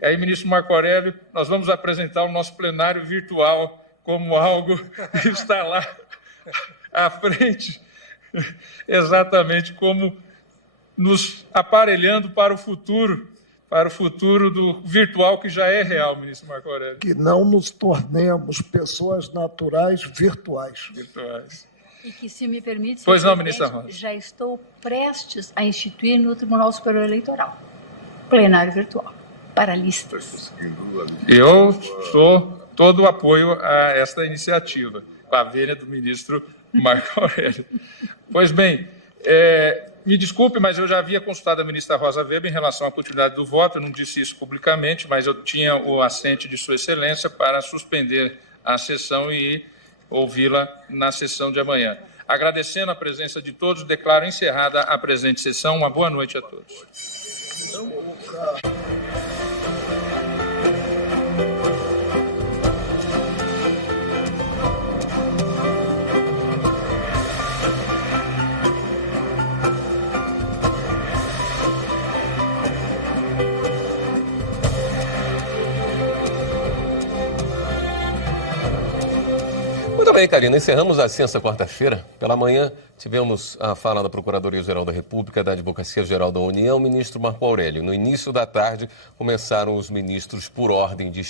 E aí, ministro Marco Aurélio, nós vamos apresentar o nosso plenário virtual como algo que está lá à frente, exatamente como nos aparelhando para o futuro do virtual, que já é real, ministro Marco Aurélio. Que não nos tornemos pessoas naturais virtuais. E que, se me permite, pois não, ministra Rosa, já estou prestes a instituir no Tribunal Superior Eleitoral plenário virtual para listas. Eu sou todo o apoio a esta iniciativa, com a vênia do ministro Marco Aurélio. Pois bem, me desculpe, mas eu já havia consultado a ministra Rosa Weber em relação à continuidade do voto. Eu não disse isso publicamente, mas eu tinha o assente de Sua Excelência para suspender a sessão e ouvi-la na sessão de amanhã. Agradecendo a presença de todos, declaro encerrada a presente sessão. Uma boa noite a todos. Muito bem, Karina, encerramos assim essa quarta-feira. Pela manhã, tivemos a fala da Procuradoria-Geral da República, da Advocacia-Geral da União, ministro Marco Aurélio. No início da tarde, começaram os ministros por ordem de